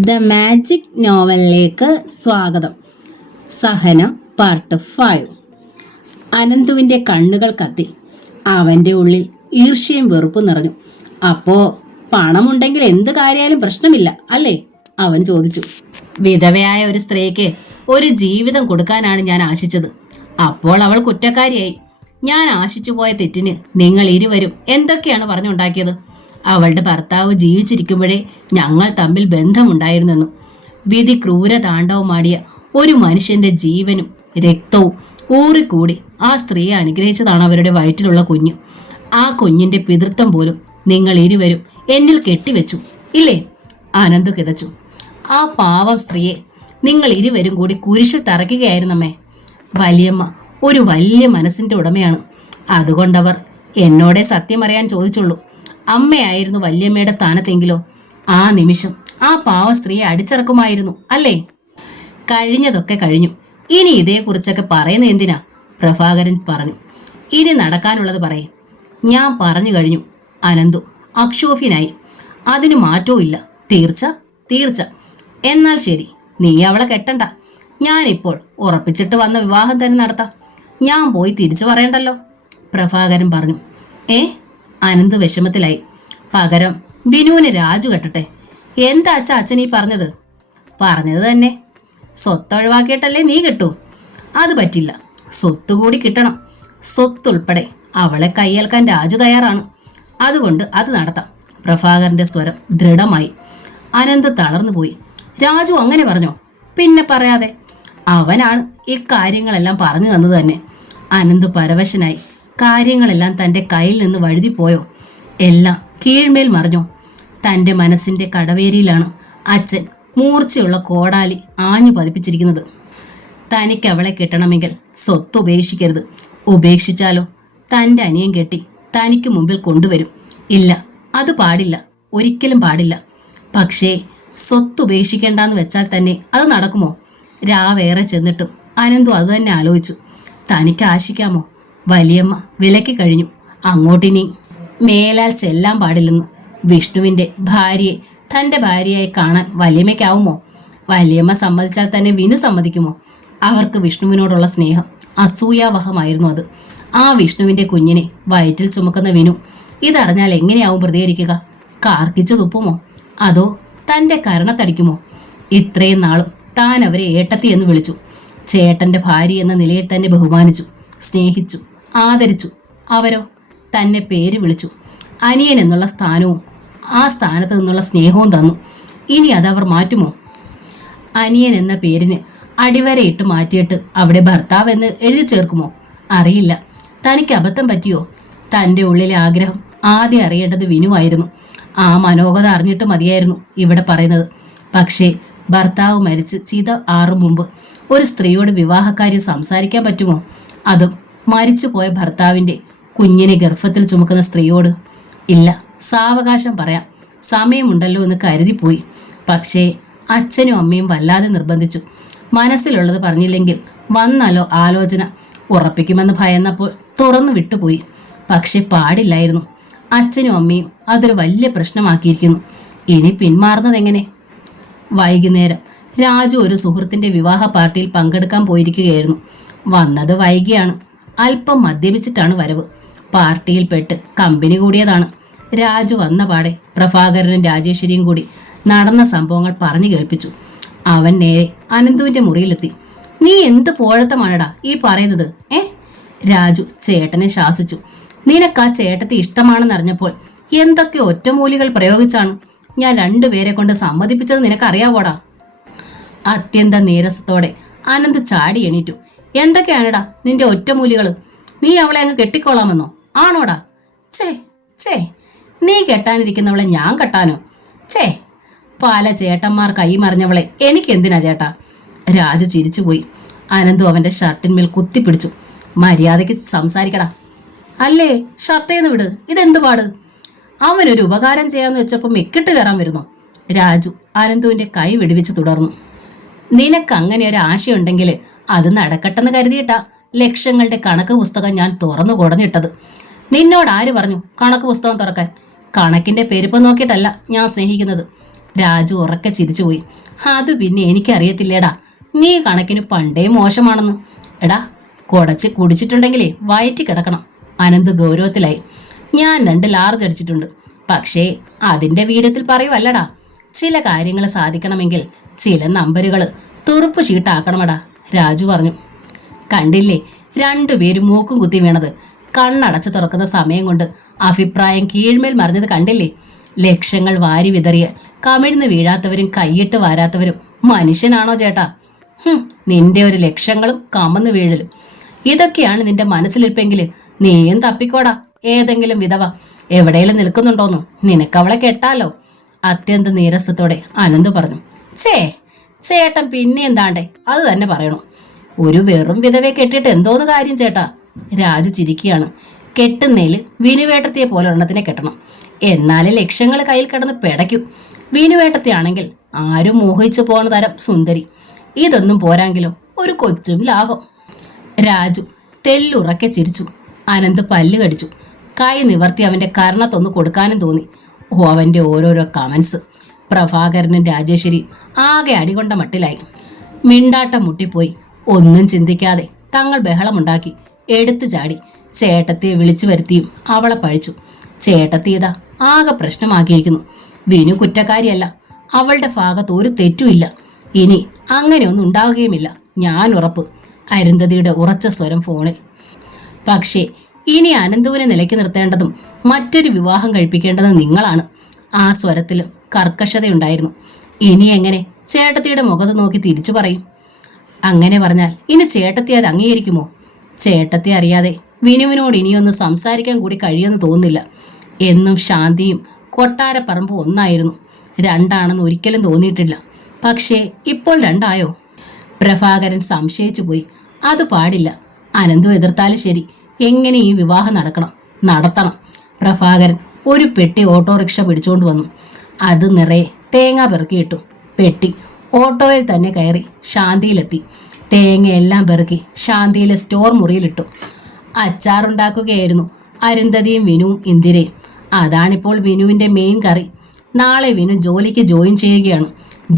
The magic നോവലിലേക്ക് സ്വാഗതം. സഹനം part 5. അനന്തുവിൻ്റെ കണ്ണുകൾ കത്തി. അവൻ്റെ ഉള്ളിൽ ഈർഷ്യയും വെറുപ്പും നിറഞ്ഞു. അപ്പോ പണമുണ്ടെങ്കിൽ എന്ത് കാര്യമായാലും പ്രശ്നമില്ല അല്ലേ? അവൻ ചോദിച്ചു. വിധവയായ ഒരു സ്ത്രീക്ക് ഒരു ജീവിതം കൊടുക്കാനാണ് ഞാൻ ആശിച്ചത്. അപ്പോൾ അവൾ കുറ്റക്കാരിയായി. ഞാൻ ആശിച്ചു പോയ തെറ്റിന് നിങ്ങൾ ഇരുവരും എന്തൊക്കെയാണ് പറഞ്ഞുണ്ടാക്കിയത്? അവളുടെ ഭർത്താവ് ജീവിച്ചിരിക്കുമ്പോഴേ ഞങ്ങൾ തമ്മിൽ ബന്ധമുണ്ടായിരുന്നെന്നും വിധി ക്രൂരതാണ്ഡവമാടിയ ഒരു മനുഷ്യന്റെ ജീവനും രക്തവും ഊറിക്കൂടി ആ സ്ത്രീയെ അനുഗ്രഹിച്ചതാണ് അവരുടെ വയറ്റിലുള്ള കുഞ്ഞ്. ആ കുഞ്ഞിന്റെ പിതൃത്വം പോലും നിങ്ങൾ ഇരുവരും എന്നിൽ കെട്ടിവെച്ചു ഇല്ലേ? അനന്തു കിതച്ചു. ആ പാവം സ്ത്രീയെ നിങ്ങൾ ഇരുവരും കൂടി കുരിശിൽ തറയ്ക്കുകയായിരുന്നമ്മേ. വലിയമ്മ ഒരു വലിയ മനസ്സിന്റെ ഉടമയാണ്. അതുകൊണ്ടവർ എന്നോടെ സത്യമറിയാൻ ചോദിച്ചുള്ളൂ. അമ്മയായിരുന്നു വല്യമ്മയുടെ സ്ഥാനത്തെങ്കിലോ ആ നിമിഷം ആ പാവ സ്ത്രീയെ അടിച്ചിറക്കുമായിരുന്നു അല്ലേ? കഴിഞ്ഞതൊക്കെ കഴിഞ്ഞു. ഇനി ഇതേക്കുറിച്ചൊക്കെ പറയുന്ന എന്തിനാ? പ്രഭാകരൻ പറഞ്ഞു. ഇനി നടക്കാനുള്ളത് പറയും. ഞാൻ പറഞ്ഞു കഴിഞ്ഞു. അനന്തു അക്ഷോഭ്യനായി. അതിന് മാറ്റവും ഇല്ല. തീർച്ച തീർച്ച. എന്നാൽ ശരി, നീ അവളെ കെട്ടണ്ട. ഞാനിപ്പോൾ ഉറപ്പിച്ചിട്ട് വന്ന വിവാഹം തന്നെ നടത്താം. ഞാൻ പോയി തിരിച്ചു പറയണ്ടല്ലോ, പ്രഭാകരൻ പറഞ്ഞു. അനന്ത് വിഷമത്തിലായി. പകരം വിനുവിന് രാജു കെട്ടട്ടെ. എന്താ അച്ഛൻ ഈ പറഞ്ഞത്? പറഞ്ഞത് തന്നെ. സ്വത്ത് ഒഴിവാക്കിയിട്ടല്ലേ നീ കിട്ടൂ? അത് പറ്റില്ല. സ്വത്ത് കൂടി കിട്ടണം. സ്വത്തുൾപ്പെടെ അവളെ കയ്യേൽക്കാൻ രാജു തയ്യാറാണ്. അതുകൊണ്ട് അത് നടത്താം. പ്രഭാകരന്റെ സ്വരം ദൃഢമായി. അനന്ത് തളർന്നു പോയി. രാജു അങ്ങനെ പറഞ്ഞോ? പിന്നെ പറയാതെ. അവനാണ് ഈ കാര്യങ്ങളെല്ലാം പറഞ്ഞു തന്നത് തന്നെ. അനന്ത് പരവശനായി. കാര്യങ്ങളെല്ലാം തൻ്റെ കയ്യിൽ നിന്ന് വഴുതിപ്പോയോ? എല്ലാം കീഴ്മേൽ മറിഞ്ഞോ? തൻ്റെ മനസ്സിൻ്റെ കടവേരിയിലാണ് അച്ഛൻ മൂർച്ചയുള്ള കോടാലി ആഞ്ഞു പതിപ്പിച്ചിരിക്കുന്നത്. തനിക്ക് അവളെ കിട്ടണമെങ്കിൽ സ്വത്ത് ഉപേക്ഷിക്കരുത്. ഉപേക്ഷിച്ചാലോ തൻ്റെ അനിയൻ കെട്ടി തനിക്ക് മുമ്പിൽ കൊണ്ടുവരും. ഇല്ല, അത് പാടില്ല, ഒരിക്കലും പാടില്ല. പക്ഷേ സ്വത്ത് ഉപേക്ഷിക്കേണ്ടെന്ന് വെച്ചാൽ തന്നെ അത് നടക്കുമോ? രാവേറെ ചെന്നിട്ടും അനന്തു അതുതന്നെ ആലോചിച്ചു. തനിക്ക് ആശിക്കാമോ? വലിയമ്മ വിലക്കി കഴിഞ്ഞു. അങ്ങോട്ടിനി മേലാൽ ചെല്ലാൻ പാടില്ലെന്ന്. വിഷ്ണുവിൻ്റെ ഭാര്യയെ തൻ്റെ ഭാര്യയായി കാണാൻ വലിയമ്മയ്ക്കാവുമോ? വലിയമ്മ സമ്മതിച്ചാൽ തന്നെ വിനു സമ്മതിക്കുമോ? അവർക്ക് വിഷ്ണുവിനോടുള്ള സ്നേഹം അസൂയാവഹമായിരുന്നു. അത് ആ വിഷ്ണുവിൻ്റെ കുഞ്ഞിനെ വയറ്റിൽ ചുമക്കുന്ന വിനു ഇതറിഞ്ഞാൽ എങ്ങനെയാവും പ്രതികരിക്കുക? കാർക്കിച്ചു തുപ്പുമോ? അതോ തൻ്റെ കരണത്തടിക്കുമോ? ഇത്രയും നാളും താൻ അവരെ ഏട്ടത്തി എന്ന് വിളിച്ചു. ചേട്ടൻ്റെ ഭാര്യ എന്ന നിലയിൽ തന്നെ ബഹുമാനിച്ചു, സ്നേഹിച്ചു, ആദരിച്ചു. അവരോ തന്നെ പേര് വിളിച്ചു. അനിയൻ എന്നുള്ള സ്ഥാനവും ആ സ്ഥാനത്ത് നിന്നുള്ള സ്നേഹവും തന്നു. ഇനി അതവർ മാറ്റുമോ? അനിയൻ എന്ന പേരിന് അടിവരയിട്ട് മാറ്റിയിട്ട് അവിടെ ഭർത്താവ് എന്ന് എഴുതി ചേർക്കുമോ? അറിയില്ല. തനിക്ക് അബദ്ധം പറ്റിയോ? തൻ്റെ ഉള്ളിലെ ആഗ്രഹം ആദ്യം അറിയേണ്ടത് വിനുവായിരുന്നു. ആ മനോഗത അറിഞ്ഞിട്ട് മതിയായിരുന്നു ഇവിടെ പറയുന്നത്. പക്ഷേ ഭർത്താവ് മരിച്ച് ചിത ആറും മുമ്പ് ഒരു സ്ത്രീയോട് വിവാഹക്കാര്യം സംസാരിക്കാൻ പറ്റുമോ? അതും മരിച്ചുപോയ ഭർത്താവിൻ്റെ കുഞ്ഞിനെ ഗർഭത്തിൽ ചുമക്കുന്ന സ്ത്രീയോട്? ഇല്ല, സാവകാശം പറയാം, സമയമുണ്ടല്ലോ എന്ന് കരുതിപ്പോയി. പക്ഷേ അച്ഛനും അമ്മയും വല്ലാതെ നിർബന്ധിച്ചു. മനസ്സിലുള്ളത് പറഞ്ഞില്ലെങ്കിൽ വന്നാലോ ആലോചന ഉറപ്പിക്കുമെന്ന് ഭയന്നപ്പോൾ തുറന്നു വിട്ടുപോയി. പക്ഷെ പാടില്ലായിരുന്നു. അച്ഛനും അമ്മയും അതൊരു വലിയ പ്രശ്നമാക്കിയിരിക്കുന്നു. ഇനി പിന്മാറുന്നതെങ്ങനെ? വൈകുന്നേരം രാജു ഒരു സുഹൃത്തിൻ്റെ വിവാഹ പാർട്ടിയിൽ പങ്കെടുക്കാൻ പോയിരിക്കുകയായിരുന്നു. വന്നത് വൈകിയാണ്. അല്പം മദ്യപിച്ചിട്ടാണ് വരവ്. പാർട്ടിയിൽപ്പെട്ട് കമ്പനി കൂടിയതാണ്. രാജു വന്ന പാടെ പ്രഭാകരനും രാജേശ്വരിയും കൂടി നടന്ന സംഭവങ്ങൾ പറഞ്ഞു കേൾപ്പിച്ചു. അവൻ നേരെ അനന്തുവിൻ്റെ മുറിയിലെത്തി. നീ എന്ത് പോഴത്തമാണടാ ഈ പറയുന്നത്? രാജു ചേട്ടനെ ശാസിച്ചു. നിനക്ക് ആ ചേട്ടത്തെ ഇഷ്ടമാണെന്നറിഞ്ഞപ്പോൾ എന്തൊക്കെ ഒറ്റമൂലികൾ പ്രയോഗിച്ചാണ് ഞാൻ രണ്ടുപേരെ കൊണ്ട് സമ്മതിപ്പിച്ചത് നിനക്കറിയാവോടാ? അത്യന്ത നീരസത്തോടെ അനന്ത് ചാടി എണീറ്റു. എന്തൊക്കെയാണടാ നിന്റെ ഒറ്റമൂലികൾ? നീ അവളെ അങ്ങ് കെട്ടിക്കോളാമെന്നോ? ആണോടാ? ചേ നീ കെട്ടാനിരിക്കുന്നവളെ ഞാൻ കെട്ടാനോ? പല ചേട്ടന്മാർ കൈമറിഞ്ഞവളെ എനിക്കെന്തിനാ ചേട്ടാ? രാജു ചിരിച്ചുപോയി. അനന്തു അവൻ്റെ ഷർട്ടിന്മേൽ കുത്തിപ്പിടിച്ചു. മര്യാദയ്ക്ക് സംസാരിക്കടാ. അല്ലേ, ഷർട്ടേന്ന് വിട്. ഇതെന്ത് പാട്? അവനൊരു ഉപകാരം ചെയ്യാന്ന് വെച്ചപ്പോൾ മെക്കിട്ട് കയറാൻ വരുന്നു. രാജു അനന്തുവിൻ്റെ കൈ വെടിവെച്ച് തുടർന്നു. നിനക്ക് അങ്ങനെ ഒരു ആശയുണ്ടെങ്കിൽ അത് നടക്കട്ടെന്ന് കരുതിയിട്ടാ ലക്ഷങ്ങളുടെ കണക്ക് പുസ്തകം ഞാൻ തുറന്നു കുടഞ്ഞിട്ടത്. നിന്നോട് ആര് പറഞ്ഞു കണക്ക് പുസ്തകം തുറക്കാൻ? കണക്കിൻ്റെ പെരുപ്പം നോക്കിയിട്ടല്ല ഞാൻ സ്നേഹിക്കുന്നത്. രാജു ഉറക്കെ ചിരിച്ചുപോയി. അത് പിന്നെ എനിക്കറിയത്തില്ലേടാ, നീ കണക്കിന് പണ്ടേ മോശമാണെന്ന്. എടാ, കുടച്ച് കുടിച്ചിട്ടുണ്ടെങ്കിലേ വയറ്റി കിടക്കണം. അനന്ത് ഗൗരവത്തിലായി. ഞാൻ 2 ലാർജ് അടിച്ചിട്ടുണ്ട്. പക്ഷേ അതിന്റെ വീര്യത്തിൽ പറയുവല്ലടാ. ചില കാര്യങ്ങൾ സാധിക്കണമെങ്കിൽ ചില നമ്പരുകൾ തുറുപ്പ് ഷീട്ടാക്കണമടാ, രാജു പറഞ്ഞു. കണ്ടില്ലേ, 2 പേരും മൂക്കും കുത്തി വീണത്. കണ്ണടച്ച് തുറക്കുന്ന സമയം കൊണ്ട് അഭിപ്രായം കീഴ്മേൽ മറിഞ്ഞത് കണ്ടില്ലേ? ലക്ഷങ്ങൾ വാരി വിതറിയ കമിഴ്ന്ന് വീഴാത്തവരും കൈയിട്ട് വാരാത്തവരും മനുഷ്യനാണോ ചേട്ടാ? നിന്റെ ഒരു ലക്ഷങ്ങളും കമന്ന് വീഴലും ഇതൊക്കെയാണ് നിന്റെ മനസ്സിലിരിപ്പെങ്കിൽ നീയും തപ്പിക്കോടാ. ഏതെങ്കിലും വിധവ എവിടെയെങ്കിലും നിൽക്കുന്നുണ്ടോന്നു നിനക്കവളെ കെട്ടാലോ? അത്യന്ത നീരസത്തോടെ അനന്ത് പറഞ്ഞു. ചേട്ടൻ പിന്നെ എന്താണ്ടേ അത് തന്നെ പറയണു. ഒരു വെറും വിധവയെ കെട്ടിയിട്ട് എന്തോന്ന് കാര്യം ചേട്ടാ? രാജു ചിരിക്കുകയാണ്. കെട്ടുന്നേല് വിനുവേട്ടത്തിയെ പോലെ ഒരെണ്ണത്തിനെ കെട്ടണം. എന്നാല് ലക്ഷങ്ങൾ കയ്യിൽ കിടന്ന് പിടയ്ക്കും. വിനുവേട്ടത്തിയാണെങ്കിൽ ആരും മോഹിച്ചു പോണ തരം സുന്ദരി. ഇതൊന്നും പോരാങ്കിലോ ഒരു കൊച്ചും ലാഭം. രാജു തെല്ലുറക്കെ ചിരിച്ചു. അനന്ത് പല്ല് കടിച്ചു. കൈ നിവർത്തി അവന്റെ കർണത്തൊന്ന് കൊടുക്കാനും തോന്നി. അവന്റെ ഓരോരോ കമൻസ് പ്രഭാകരനും രാജേശ്വരി ആകെ അടികൊണ്ട മട്ടിലായി. മിണ്ടാട്ടം മുട്ടിപ്പോയി. ഒന്നും ചിന്തിക്കാതെ തങ്ങൾ ബഹളമുണ്ടാക്കി എടുത്തു ചാടി ചേട്ടത്തിയെ വിളിച്ചു വരുത്തിയും അവളെ പഴിച്ചു. ചേട്ടത്തിയതാ ആകെ പ്രശ്നമാക്കിയിരിക്കുന്നു. വിനു കുറ്റക്കാരിയല്ല. അവളുടെ ഭാഗത്ത് ഒരു തെറ്റുമില്ല. ഇനി അങ്ങനെയൊന്നും ഉണ്ടാവുകയുമില്ല, ഞാൻ ഉറപ്പ്. അരുന്ധതിയുടെ ഉറച്ച സ്വരം ഫോണിൽ. പക്ഷേ ഇനി അനന്തുവിനെ നിലയ്ക്ക് നിർത്തേണ്ടതും മറ്റൊരു വിവാഹം കഴിപ്പിക്കേണ്ടതും നിങ്ങളാണ്. ആ സ്വരത്തിലും കർക്കശതയുണ്ടായിരുന്നു. ഇനി എങ്ങനെ ചേട്ടത്തിയുടെ മുഖത്ത് നോക്കി തിരിച്ചു പറയും? അങ്ങനെ പറഞ്ഞാൽ ഇനി ചേട്ടത്തി അത് അംഗീകരിക്കുമോ? ചേട്ടത്തി അറിയാതെ വിനുവിനോട് ഇനിയൊന്ന് സംസാരിക്കാൻ കൂടി കഴിയുമെന്ന് തോന്നുന്നില്ല. എന്നും ശാന്തിയും കൊട്ടാരപ്പറമ്പും ഒന്നായിരുന്നു. 2 ആണെന്ന് ഒരിക്കലും തോന്നിയിട്ടില്ല. പക്ഷേ ഇപ്പോൾ 2 ആയോ? പ്രഭാകരൻ സംശയിച്ചു പോയി. അത് പാടില്ല. അനന്തു എതിർത്താലും ശരി, എങ്ങനെ ഈ വിവാഹം നടത്തണം. പ്രഭാകരൻ ഒരു പെട്ടി ഓട്ടോറിക്ഷ പിടിച്ചുകൊണ്ട് വന്നു. അത് നിറയെ തേങ്ങ പെറുക്കിയിട്ടു. പെട്ടി ഓട്ടോയിൽ തന്നെ കയറി ശാന്തിയിലെത്തി. തേങ്ങയെല്ലാം പെറുക്കി ശാന്തിയിലെ സ്റ്റോർ മുറിയിലിട്ടു. അച്ചാറുണ്ടാക്കുകയായിരുന്നു അരുന്ധതിയും വിനുവും ഇന്ദിരയും. അതാണിപ്പോൾ വിനുവിൻ്റെ മെയിൻ കറി. നാളെ വിനു ജോലിക്ക് ജോയിൻ ചെയ്യുകയാണ്.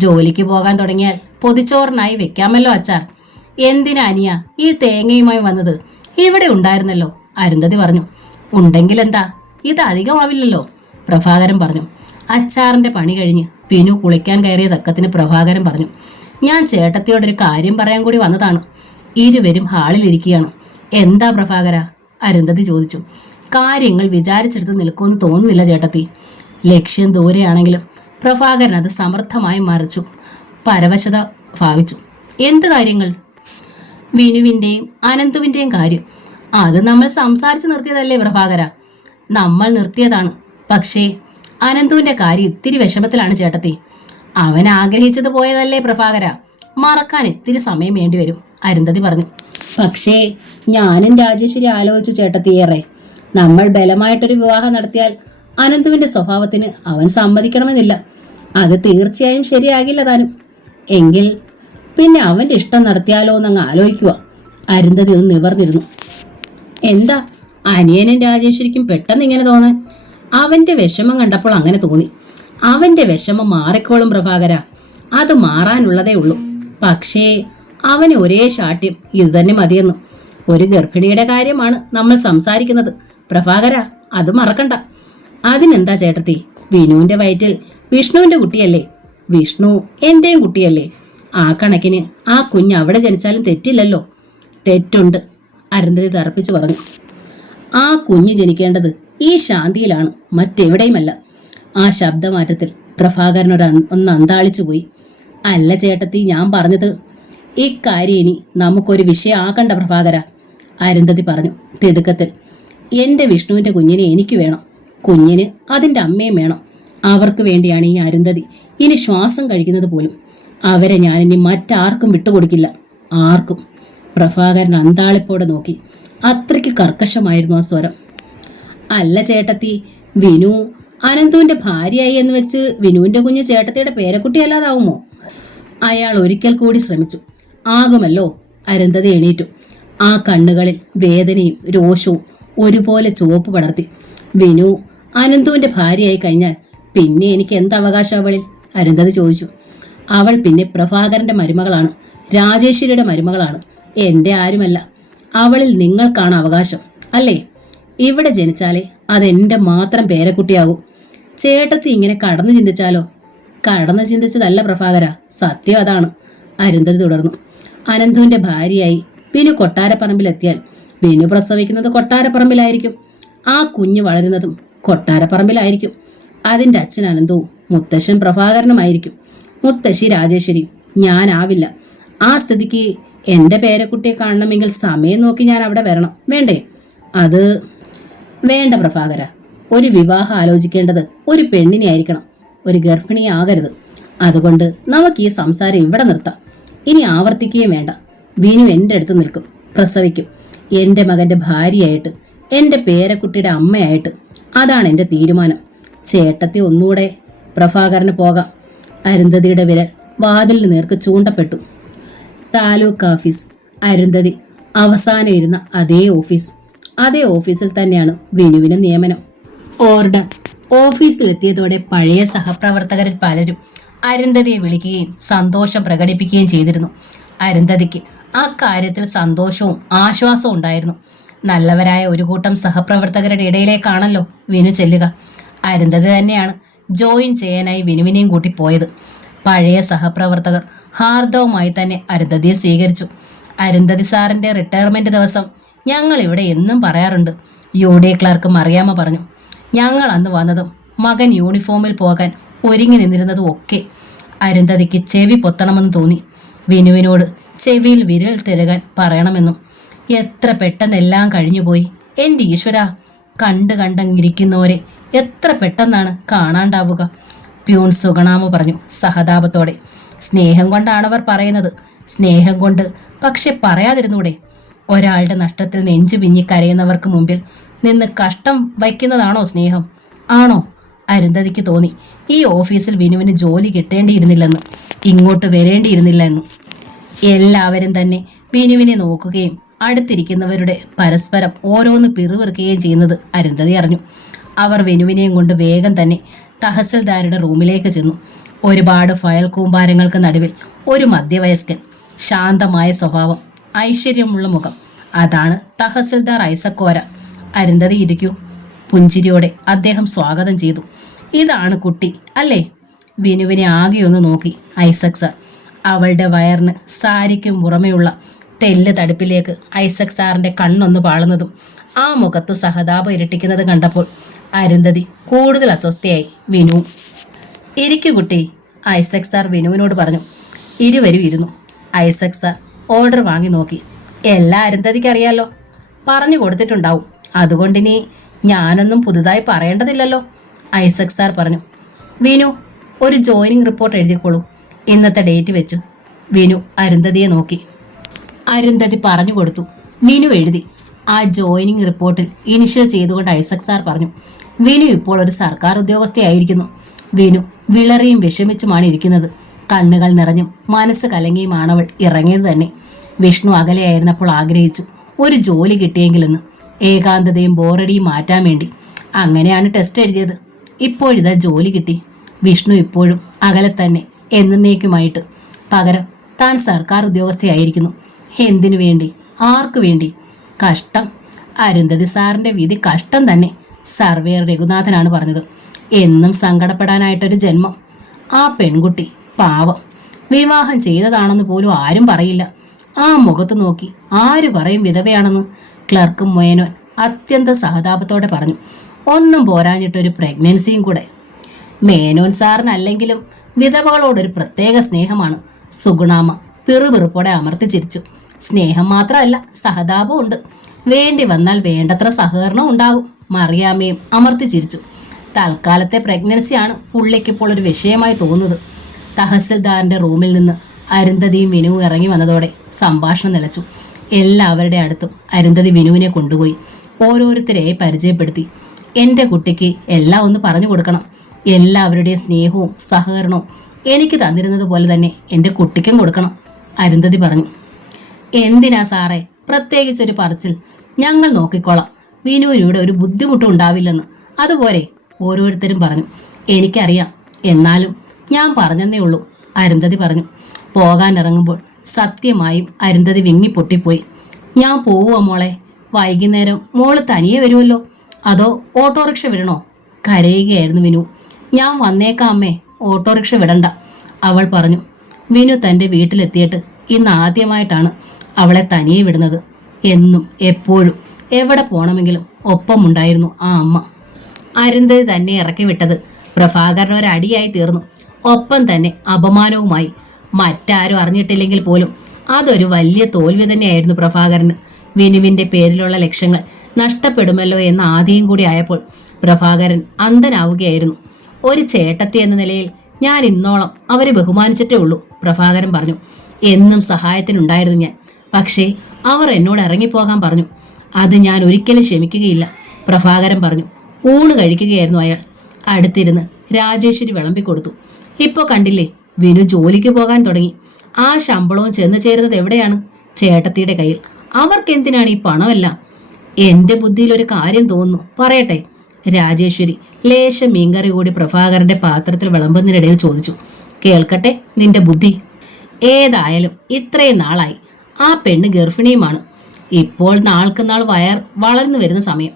ജോലിക്ക് പോകാൻ തുടങ്ങിയാൽ പൊതിച്ചോറിനായി വെക്കാമല്ലോ അച്ചാർ. എന്തിനാ അനിയ ഈ തേങ്ങയുമായി വന്നത്? ഇവിടെ ഉണ്ടായിരുന്നല്ലോ, അരുന്ധതി പറഞ്ഞു. ഉണ്ടെങ്കിലെന്താ, ഇത് അധികമാവില്ലല്ലോ, പ്രഭാകരൻ പറഞ്ഞു. അച്ചാറിന്റെ പണി കഴിഞ്ഞ് വിനു കുളിക്കാൻ കയറിയ തക്കത്തിന് പ്രഭാകരൻ പറഞ്ഞു. ഞാൻ ചേട്ടത്തിയോടൊരു കാര്യം പറയാൻ കൂടി വന്നതാണ്. ഇരുവരും ഹാളിലിരിക്കുകയാണ്. എന്താ പ്രഭാകര? അരുന്ധതി ചോദിച്ചു. കാര്യങ്ങൾ വിചാരിച്ചെടുത്ത് നിൽക്കുമെന്ന് തോന്നുന്നില്ല ചേട്ടത്തി. ലക്ഷ്യം ദൂരെയാണെങ്കിലും പ്രഭാകരൻ അത് സമർത്ഥമായി മറിച്ചു. പരവശത ഭാവിച്ചു. എന്ത് കാര്യങ്ങൾ? വിനുവിൻ്റെയും അനന്തുവിൻ്റെയും കാര്യം. അത് നമ്മൾ സംസാരിച്ച് നിർത്തിയതല്ലേ പ്രഭാകര? നമ്മൾ നിർത്തിയതാണ്. പക്ഷേ അനന്തുവിൻ്റെ കാര്യം ഇത്തിരി വിഷമത്തിലാണ് ചേട്ടത്തി. അവൻ ആഗ്രഹിച്ചത് പോയതല്ലേ പ്രഭാകര? മറക്കാൻ ഇത്തിരി സമയം വേണ്ടിവരും, അരുന്ധതി പറഞ്ഞു. പക്ഷേ ഞാനും രാജേശ്വരി ആലോചിച്ചു ചേട്ടത്തിയേറെ. നമ്മൾ ബലമായിട്ടൊരു വിവാഹം നടത്തിയാൽ അനന്തുവിൻ്റെ സ്വഭാവത്തിന് അവൻ സമ്മതിക്കണമെന്നില്ല. അത് തീർച്ചയായും ശരിയാകില്ല താനും. എങ്കിൽ പിന്നെ അവൻ്റെ ഇഷ്ടം നടത്തിയാലോ എന്നങ്ങ് ആലോചിക്കുക. അരുന്ധതി ഒന്ന് നിവർന്നിരുന്നു. എന്താ അനിയനും രാജേശ്വരിക്കും പെട്ടെന്ന് ഇങ്ങനെ തോന്നാൻ? അവൻ്റെ വിഷമം കണ്ടപ്പോൾ അങ്ങനെ തോന്നി. അവൻ്റെ വിഷമം മാറിക്കോളും പ്രഭാകര. അത് മാറാനുള്ളതേ ഉള്ളൂ. പക്ഷേ അവന് ഒരേ ശാഠ്യം ഇത് തന്നെ മതിയെന്നു. ഒരു ഗർഭിണിയുടെ കാര്യമാണ് നമ്മൾ സംസാരിക്കുന്നത് പ്രഭാകര, അത് മറക്കണ്ട. അതിനെന്താ ചേട്ടത്തി, വിനുവിൻ്റെ വയറ്റിൽ വിഷ്ണുവിൻ്റെ കുട്ടിയല്ലേ? വിഷ്ണു എൻ്റെയും കുട്ടിയല്ലേ? ആ കണക്കിന് ആ കുഞ്ഞ് അവിടെ ജനിച്ചാലും തെറ്റില്ലല്ലോ. തെറ്റുണ്ട്, അരുന്ധതി തറപ്പിച്ചു പറഞ്ഞു. ആ കുഞ്ഞ് ജനിക്കേണ്ടത് ഈ ശാന്തിയിലാണ്, മറ്റെവിടെയുമല്ല. ആ ശബ്ദമാറ്റത്തിൽ പ്രഭാകരൻ ഒന്ന് അന്താളിച്ചു പോയി. അല്ല ചേട്ടത്തി, ഞാൻ പറഞ്ഞത് ഇക്കാര്യം ഇനി നമുക്കൊരു വിഷയമാക്കണ്ട പ്രഭാകര, അരുന്ധതി പറഞ്ഞു തിടുക്കത്തിൽ. എൻ്റെ വിഷ്ണുവിൻ്റെ കുഞ്ഞിനെ എനിക്ക് വേണം. കുഞ്ഞിന് അതിൻ്റെ അമ്മയും വേണം. അവർക്ക് വേണ്ടിയാണ് ഈ അരുന്ധതി ഇനി ശ്വാസം കഴിക്കുന്നത് പോലും. അവരെ ഞാനിനി മറ്റാർക്കും വിട്ടുകൊടുക്കില്ല, ആർക്കും. പ്രഭാകരൻ അന്താളിപ്പോടെ നോക്കി. അത്രയ്ക്ക് കർക്കശമായിരുന്നു ആ സ്വരം. അല്ല ചേട്ടത്തി, വിനു അനന്തുവിൻ്റെ ഭാര്യയായി എന്ന് വെച്ച് വിനുവിൻ്റെ കുഞ്ഞ് ചേട്ടത്തിയുടെ പേരക്കുട്ടി അല്ലാതാവുമോ? അയാൾ ഒരിക്കൽ കൂടി ശ്രമിച്ചു. ആകുമല്ലോ, അരുന്ധതി എണീറ്റു. ആ കണ്ണുകളിൽ വേദനയും രോഷവും ഒരുപോലെ ചുവപ്പ് പടർത്തി. വിനു അനന്തുവിൻ്റെ ഭാര്യയായി കഴിഞ്ഞാൽ പിന്നെ എനിക്ക് എന്ത് അവകാശം അവളിൽ? അരുന്ധതി ചോദിച്ചു. അവൾ പിന്നെ പ്രഭാകരന്റെ മരുമകളാണ്, രാജേശ്വരിയുടെ മരുമകളാണ്, എൻ്റെ ആരുമല്ല. അവളിൽ നിങ്ങൾക്കാണ് അവകാശം അല്ലേ? ഇവിടെ ജനിച്ചാലേ അതെൻ്റെ മാത്രം പേരക്കുട്ടിയാകൂ. ചേട്ടത്തി ഇങ്ങനെ കടന്നു ചിന്തിച്ചാലോ? കടന്നു ചിന്തിച്ചതല്ല പ്രഭാകര, സത്യം അതാണ്, അരുന്ധതി തുടർന്നു. അനന്തുവിന്റെ ഭാര്യയായി വിനു കൊട്ടാരപ്പറമ്പിലെത്തിയാൽ വിനു പ്രസവിക്കുന്നത് കൊട്ടാരപ്പറമ്പിലായിരിക്കും, ആ കുഞ്ഞ് വളരുന്നതും കൊട്ടാരപ്പറമ്പിലായിരിക്കും. അതിൻ്റെ അച്ഛൻ അനന്തവും മുത്തശ്ശൻ പ്രഭാകരനുമായിരിക്കും, മുത്തശ്ശി രാജേശ്വരി. ഞാനാവില്ല. ആ സ്ഥിതിക്ക് എൻ്റെ പേരക്കുട്ടിയെ കാണണമെങ്കിൽ സമയം നോക്കി ഞാൻ അവിടെ വരണം, വേണ്ടേ? അത് വേണ്ട പ്രഭാകര. ഒരു വിവാഹം ആലോചിക്കേണ്ടത് ഒരു പെണ്ണിനെ ആയിരിക്കണം, ഒരു ഗർഭിണിയെ ആകരുത്. അതുകൊണ്ട് നമുക്ക് ഈ സംസാരം ഇവിടെ നിർത്താം. ഇനി ആവർത്തിക്കുകയും വേണ്ട. വിനു എൻ്റെ അടുത്ത് നിൽക്കും, പ്രസവിക്കും, എൻ്റെ മകൻ്റെ ഭാര്യയായിട്ട്, എൻ്റെ പേരക്കുട്ടിയുടെ അമ്മയായിട്ട്. അതാണ് എൻ്റെ തീരുമാനം. ചേട്ടത്തി ഒന്നുകൂടെ പ്രഭാകരന് പോകാം. അരുന്ധതിയുടെ വിരൽ വാതിലിന് നേർക്ക് ചൂണ്ടപ്പെട്ടു. താലൂക്ക് ഓഫീസ്. അരുന്ധതി അവസാനം ഇരുന്ന അതേ ഓഫീസ്. അതേ ഓഫീസിൽ തന്നെയാണ് വിനുവിന് നിയമനം. ഓർഡർ. ഓഫീസിലെത്തിയതോടെ പഴയ സഹപ്രവർത്തകരിൽ പലരും അരുന്ധതിയെ വിളിക്കുകയും സന്തോഷം പ്രകടിപ്പിക്കുകയും ചെയ്തിരുന്നു. അരുന്ധതിക്ക് ആ കാര്യത്തിൽ സന്തോഷവും ആശ്വാസവും ഉണ്ടായിരുന്നു. നല്ലവരായ ഒരു കൂട്ടം സഹപ്രവർത്തകരുടെ ഇടയിലേക്കാണല്ലോ വിനു ചെല്ലുക. അരുന്ധതി തന്നെയാണ് ജോയിൻ ചെയ്യാനായി വിനുവിനെയും കൂട്ടി പോയത്. പഴയ സഹപ്രവർത്തകർ ഹാർദവുമായി തന്നെ അരുന്ധതിയെ സ്വീകരിച്ചു. അരുന്ധതി സാറിൻ്റെ റിട്ടയർമെൻറ്റ് ദിവസം ഞങ്ങൾ ഇവിടെ എന്നും പറയാറുണ്ട്, UD ക്ലർക്ക് മറിയാമ്മ പറഞ്ഞു. ഞങ്ങൾ അന്ന് വന്നതും മകൻ യൂണിഫോമിൽ പോകാൻ ഒരുങ്ങി നിന്നിരുന്നതും ഒക്കെ അരുന്ധതിക്ക് ചെവി പൊത്തണമെന്ന് തോന്നി. വിനുവിനോട് ചെവിയിൽ വിരൽ തിരകാൻ പറയണമെന്നും. എത്ര പെട്ടെന്നെല്ലാം കഴിഞ്ഞുപോയി എൻ്റെ ഈശ്വര. കണ്ടങ്ങിരിക്കുന്നവരെ എത്ര പെട്ടെന്നാണ് കാണാണ്ടാവുക. പ്യൂൺ സുഗണാമ പറഞ്ഞു സഹതാപത്തോടെ. സ്നേഹം കൊണ്ടാണവർ പറയുന്നത്, സ്നേഹം കൊണ്ട്. പക്ഷെ പറയാതിരുന്നൂടെ? ഒരാളുടെ നഷ്ടത്തിൽ നെഞ്ചു പിഞ്ഞി കരയുന്നവർക്ക് മുമ്പിൽ നിന്ന് കഷ്ടം വയ്ക്കുന്നതാണോ സ്നേഹം? ആണോ? അരുന്ധതിക്ക് തോന്നി ഈ ഓഫീസിൽ വിനുവിന് ജോലി കിട്ടേണ്ടിയിരുന്നില്ലെന്ന്, ഇങ്ങോട്ട് വരേണ്ടിയിരുന്നില്ല എന്ന്. എല്ലാവരും തന്നെ വിനുവിനെ നോക്കുകയും അടുത്തിരിക്കുന്നവരുടെ പരസ്പരം ഓരോന്ന് പിറുവിറുക്കുകയും ചെയ്യുന്നത് അരുന്ധതി അറിഞ്ഞു. അവർ വിനുവിനെയും കൊണ്ട് വേഗം തന്നെ തഹസിൽദാരുടെ റൂമിലേക്ക് ചെന്നു. ഒരുപാട് ഫയൽ കൂമ്പാരങ്ങൾക്ക് നടുവിൽ ഒരു മധ്യവയസ്കൻ, ശാന്തമായ സ്വഭാവം, ഐശ്വര്യമുള്ള മുഖം. അതാണ് തഹസിൽദാർ ഐസക്കോര. അരുന്ധതി ഇരിക്കൂ. പുഞ്ചിരിയോടെ അദ്ദേഹം സ്വാഗതം ചെയ്തു. ഇതാണ് കുട്ടി അല്ലേ? വിനുവിനെ ആകെയൊന്ന് നോക്കി ഐസക് സാർ. അവളുടെ വയറിന് സാരിക്കും പുറമെയുള്ള തെല്ല് തടുപ്പിലേക്ക് ഐസക് സാറിൻ്റെ കണ്ണൊന്ന് പാളുന്നതും ആ മുഖത്ത് സഹതാപം ഇരട്ടിക്കുന്നത് കണ്ടപ്പോൾ അരുന്ധതി കൂടുതൽ അസ്വസ്ഥയായി. വിനു ഇരിക്കു കുട്ടി, ഐസക് സാർ വിനുവിനോട് പറഞ്ഞു. ഇരുവരും ഇരുന്നു. ഐസക് സാർ ഓർഡർ വാങ്ങി നോക്കി. എല്ലാ അരുന്ധതിക്ക് അറിയാലോ, പറഞ്ഞു കൊടുത്തിട്ടുണ്ടാവും, അതുകൊണ്ടിനി ഞാനൊന്നും പുതുതായി പറയേണ്ടതില്ലല്ലോ, ഐസക് സാർ പറഞ്ഞു. വിനു ഒരു ജോയിനിങ് റിപ്പോർട്ട് എഴുതിക്കോളൂ, ഇന്നത്തെ ഡേറ്റ് വെച്ചു. വിനു അരുന്ധതിയെ നോക്കി. അരുന്ധതി പറഞ്ഞു കൊടുത്തു. വിനു എഴുതി. ആ ജോയിനിങ് റിപ്പോർട്ടിൽ ഇനിഷ്യൽ ചെയ്തുകൊണ്ട് ഐസക് സാർ പറഞ്ഞു, വിനു ഇപ്പോൾ ഒരു സർക്കാർ ഉദ്യോഗസ്ഥയായിരിക്കുന്നു. വിനു വിളറിയും വിഷമിച്ചുമാണ് ഇരിക്കുന്നത്. കണ്ണുകൾ നിറഞ്ഞും മനസ്സ് കലങ്ങിയുമാണവൾ ഇറങ്ങിയത് തന്നെ. വിഷ്ണു അകലെയായിരുന്നപ്പോൾ ആഗ്രഹിച്ചു ഒരു ജോലി കിട്ടിയെങ്കിലെന്ന്, ഏകാന്തതയും ബോറടിയും മാറ്റാൻ വേണ്ടി. അങ്ങനെയാണ് ടെസ്റ്റ് എഴുതിയത്. ഇപ്പോഴിതാ ജോലി കിട്ടി. വിഷ്ണു ഇപ്പോഴും അകലെ തന്നെ, എന്നേക്കുമായിട്ട്. പകരം താൻ സർക്കാർ ഉദ്യോഗസ്ഥയായിരിക്കുന്നു. എന്തിനു വേണ്ടി? ആർക്കു വേണ്ടി? കഷ്ടം. അരുന്ധതി സാറിൻ്റെ വിധി കഷ്ടം തന്നെ, സർവേയർ രഘുനാഥനാണ് പറഞ്ഞത്. എന്നും സങ്കടപ്പെടാനായിട്ടൊരു ജന്മം. ആ പെൺകുട്ടി പാവം, വിവാഹം ചെയ്തതാണെന്ന് പോലും ആരും പറയില്ല. ആ മുഖത്ത് നോക്കി ആര് പറയും വിധവയാണെന്ന്? ക്ലർക്ക് മേനോൻ അത്യന്ത സഹതാപത്തോടെ പറഞ്ഞു. ഒന്നും പോരാഞ്ഞിട്ടൊരു പ്രഗ്നൻസിയും കൂടെ. മേനോൻ സാറിനല്ലെങ്കിലും വിധവകളോടൊരു പ്രത്യേക സ്നേഹമാണ്. സുഗുണാമ്മ പിറുപിറുപ്പോടെ അമർത്തി ചിരിച്ചു. സ്നേഹം മാത്രമല്ല, സഹതാപവും ഉണ്ട്. വേണ്ടി വന്നാൽ വേണ്ടത്ര സഹകരണം ഉണ്ടാകും. മറിയാമ്മയും അമർത്തി ചിരിച്ചു. തൽക്കാലത്തെ പ്രഗ്നൻസിയാണ് പുള്ളിക്കിപ്പോൾ ഒരു വിഷയമായി തോന്നുന്നത്. തഹസിൽദാറിൻ്റെ റൂമിൽ നിന്ന് അരുന്ധതിയും വിനുവും ഇറങ്ങി വന്നതോടെ സംഭാഷണം നിലച്ചു. എല്ലാവരുടെ അടുത്തും അരുന്ധതി വിനുവിനെ കൊണ്ടുപോയി ഓരോരുത്തരെയായി പരിചയപ്പെടുത്തി. എൻ്റെ കുട്ടിക്ക് എല്ലാം ഒന്ന് പറഞ്ഞു കൊടുക്കണം. എല്ലാവരുടെയും സ്നേഹവും സഹകരണവും എനിക്ക് തന്നിരുന്നത് പോലെ തന്നെ എൻ്റെ കുട്ടിക്കും കൊടുക്കണം, അരുന്ധതി പറഞ്ഞു. എന്തിനാ സാറേ പ്രത്യേകിച്ചൊരു പറച്ചിൽ? ഞങ്ങൾ നോക്കിക്കോളാം. വിനുവിനൂടെ ഒരു ബുദ്ധിമുട്ടും ഉണ്ടാവില്ലെന്ന്. അതുപോലെ ഓരോരുത്തരും പറഞ്ഞു. എനിക്കറിയാം, എന്നാലും ഞാൻ പറഞ്ഞെന്നേ ഉള്ളൂ, അരുന്ധതി പറഞ്ഞു. പോകാൻ ഇറങ്ങുമ്പോൾ സത്യമായും അരുന്ധതി വിങ്ങി പൊട്ടിപ്പോയി. ഞാൻ പോവുക മോളെ, വൈകുന്നേരം മോള് തനിയെ വരുമല്ലോ, അതോ ഓട്ടോറിക്ഷ വിടണോ? കരയുകയായിരുന്നു വിനു. ഞാൻ വന്നേക്കാം അമ്മേ, ഓട്ടോറിക്ഷ വിടണ്ട, അവൾ പറഞ്ഞു. വിനു തൻ്റെ വീട്ടിലെത്തിയിട്ട് ഇന്ന് ആദ്യമായിട്ടാണ് അവളെ തനിയെ വിടുന്നത്. എന്നും എപ്പോഴും എവിടെ പോകണമെങ്കിലും ഒപ്പമുണ്ടായിരുന്നു ആ അമ്മ. അരുന്ധതി തന്നെ ഇറക്കി വിട്ടത് പ്രഭാകരൻ ഒരടിയായി തീർന്നു. ഒപ്പം തന്നെ അപമാനവുമായി. മറ്റാരും അറിഞ്ഞിട്ടില്ലെങ്കിൽ പോലും അതൊരു വലിയ തോൽവി തന്നെയായിരുന്നു പ്രഭാകരന്. വിനുവിൻ്റെ പേരിലുള്ള ലക്ഷ്യങ്ങൾ നഷ്ടപ്പെടുമല്ലോ എന്ന ആദ്യം കൂടി ആയപ്പോൾ പ്രഭാകരൻ അന്ധനാവുകയായിരുന്നു. ഒരു ചേട്ടത്തി എന്ന നിലയിൽ ഞാൻ ഇന്നോളം അവരെ ബഹുമാനിച്ചിട്ടേ ഉള്ളൂ, പ്രഭാകരൻ പറഞ്ഞു. എന്നും സഹായത്തിനുണ്ടായിരുന്നു ഞാൻ. പക്ഷേ അവർ എന്നോട് ഇറങ്ങിപ്പോകാൻ പറഞ്ഞു. അത് ഞാൻ ഒരിക്കലും ക്ഷമിക്കുകയില്ല, പ്രഭാകരൻ പറഞ്ഞു. ഊണ് കഴിക്കുകയായിരുന്നു അയാൾ. അടുത്തിരുന്ന് രാജേശ്വരി വിളമ്പിക്കൊടുത്തു. ഇപ്പോൾ കണ്ടില്ലേ, വിനു ജോലിക്ക് പോകാൻ തുടങ്ങി. ആ ശമ്പളവും ചെന്ന് ചേരുന്നത് എവിടെയാണ്? ചേട്ടത്തിയുടെ കയ്യിൽ. അവർക്കെന്തിനാണ് ഈ പണമെല്ലാം? എൻ്റെ ബുദ്ധിയിൽ ഒരു കാര്യം തോന്നുന്നു, പറയട്ടെ? രാജേശ്വരി ലേശം മീൻകറി കൂടി പ്രഭാകരന്റെ പാത്രത്തിൽ വിളമ്പുന്നതിനിടയിൽ ചോദിച്ചു. കേൾക്കട്ടെ നിന്റെ ബുദ്ധി. ഏതായാലും ഇത്രയും നാളായി ആ പെണ്ണ് ഗർഭിണിയുമാണ്. ഇപ്പോൾ നാൾക്ക് നാൾ വയർ വളർന്നു വരുന്ന സമയം.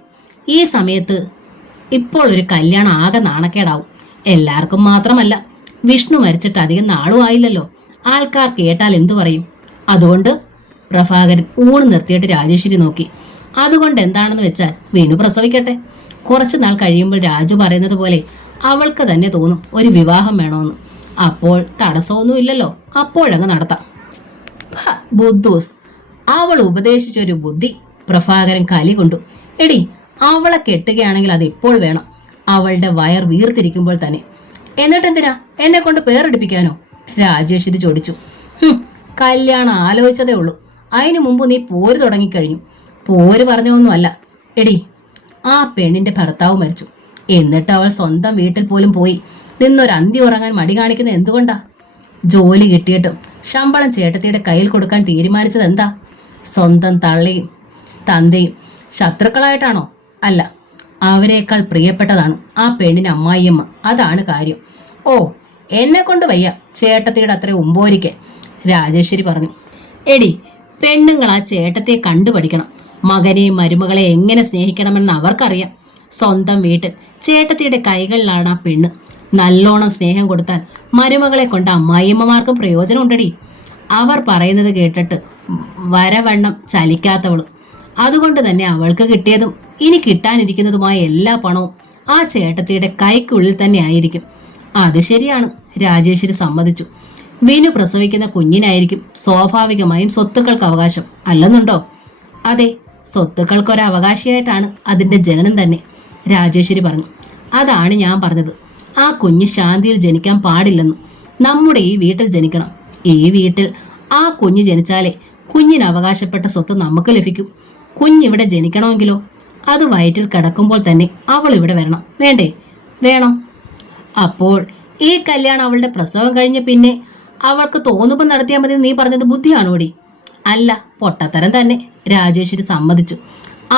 ഈ സമയത്ത് ഇപ്പോൾ ഒരു കല്യാണം ആകെ നാണക്കേടാവും. എല്ലാവർക്കും മാത്രമല്ല, വിഷ്ണു മരിച്ചിട്ട് അധികം നാളും ആയില്ലല്ലോ. ആൾക്കാർ കേട്ടാൽ എന്തു പറയും? അതുകൊണ്ട് പ്രഭാകരൻ ഊണ് നിർത്തിയിട്ട് രാജേശ്വരി നോക്കി. അതുകൊണ്ട് എന്താണെന്ന് വെച്ചാൽ വിനു പ്രസവിക്കട്ടെ. കുറച്ചു നാൾ കഴിയുമ്പോൾ രാജു പറയുന്നത് പോലെ അവൾക്ക് തന്നെ തോന്നും ഒരു വിവാഹം വേണമെന്ന്. അപ്പോൾ തടസ്സമൊന്നുമില്ലല്ലോ, അപ്പോഴങ്ങ് നടത്താം. ബുദ്ധൂസ്, അവൾ ഉപദേശിച്ചൊരു ബുദ്ധി, പ്രഭാകരൻ കലി കൊണ്ടു. എടി, അവളെ കെട്ടുകയാണെങ്കിൽ അത് ഇപ്പോൾ വേണം, അവളുടെ വയർ വീർത്തിരിക്കുമ്പോൾ തന്നെ. എന്നിട്ടെന്തിനാ എന്നെ കൊണ്ട് പേരെടുപ്പിക്കാനോ? രാജേശ്വരി ചോദിച്ചു. കല്യാണം ആലോചിച്ചതേ ഉള്ളൂ, അതിനു മുമ്പ് നീ പോര് തുടങ്ങിക്കഴിഞ്ഞു. പോര് പറഞ്ഞൊന്നുമല്ല എടി, ആ പെണ്ണിന്റെ ഭർത്താവ് മരിച്ചു. എന്നിട്ട് അവൾ സ്വന്തം വീട്ടിൽ പോലും പോയി നിന്നൊരു അന്തി ഉറങ്ങാൻ മടി കാണിക്കുന്നത് എന്തുകൊണ്ടാ? ജോലി കിട്ടിയിട്ടും ശമ്പളം ചേട്ടത്തിയുടെ കയ്യിൽ കൊടുക്കാൻ തീരുമാനിച്ചത് എന്താ? സ്വന്തം തള്ളയും തന്തയും ശത്രുക്കളായിട്ടാണോ? അല്ല, അവരെക്കാൾ പ്രിയപ്പെട്ടതാണ് ആ പെണ്ണിന് അമ്മായിയമ്മ. അതാണ് കാര്യം. ഓ, എന്നെ കൊണ്ട് വയ്യ ചേട്ടത്തിയുടെ അത്ര ഉമ്പോരിക്കെ, രാജേശ്വരി പറഞ്ഞു. എടി, പെണ്ണുങ്ങൾ ആ ചേട്ടത്തെ കണ്ടുപഠിക്കണം. മകനെയും മരുമകളെ എങ്ങനെ സ്നേഹിക്കണമെന്ന് അവർക്കറിയാം. സ്വന്തം വീട്ടിൽ ചേട്ടത്തിയുടെ കൈകളിലാണ് ആ പെണ്ണ്. നല്ലോണം സ്നേഹം കൊടുത്താൽ മരുമകളെ കൊണ്ട് അമ്മായിയമ്മമാർക്കും പ്രയോജനമുണ്ടടി. അവർ പറയുന്നത് കേട്ടിട്ട് വരവണ്ണം ചലിക്കാത്തവള്. അതുകൊണ്ട് തന്നെ അവൾക്ക് കിട്ടിയതും ഇനി കിട്ടാനിരിക്കുന്നതുമായ എല്ലാ പണവും ആ ചേട്ടത്തിയുടെ കൈക്കുള്ളിൽ തന്നെ ആയിരിക്കും. അത് ശരിയാണ്, രാജേശ്വരി സമ്മതിച്ചു. വിനു പ്രസവിക്കുന്ന കുഞ്ഞിനായിരിക്കും സ്വാഭാവികമായും സ്വത്തുക്കൾക്ക് അവകാശം, അല്ലെന്നുണ്ടോ? അതെ, സ്വത്തുക്കൾക്കൊരവകാശിയായിട്ടാണ് അതിൻ്റെ ജനനം തന്നെ, രാജേശ്വരി പറഞ്ഞു. അതാണ് ഞാൻ പറഞ്ഞത്, ആ കുഞ്ഞ് ശാന്തിയിൽ ജനിക്കാൻ പാടില്ലെന്ന്. നമ്മുടെ ഈ വീട്ടിൽ ജനിക്കണം. ഈ വീട്ടിൽ ആ കുഞ്ഞ് ജനിച്ചാലേ കുഞ്ഞിന് അവകാശപ്പെട്ട സ്വത്ത് നമുക്ക് ലഭിക്കും. കുഞ്ഞിവിടെ ജനിക്കണമെങ്കിലോ അത് വയറ്റിൽ കിടക്കുമ്പോൾ തന്നെ അവൾ ഇവിടെ വരണം, വേണ്ടേ? വേണം. അപ്പോൾ ഈ കല്യാണം അവളുടെ പ്രസവം കഴിഞ്ഞ് പിന്നെ അവൾക്ക് തോന്നുമ്പോൾ നടത്തിയാൽ മതി. നീ പറഞ്ഞത് ബുദ്ധിയാണോടി? അല്ല, പൊട്ടത്തരം തന്നെ, രാജേശ്വരി സമ്മതിച്ചു.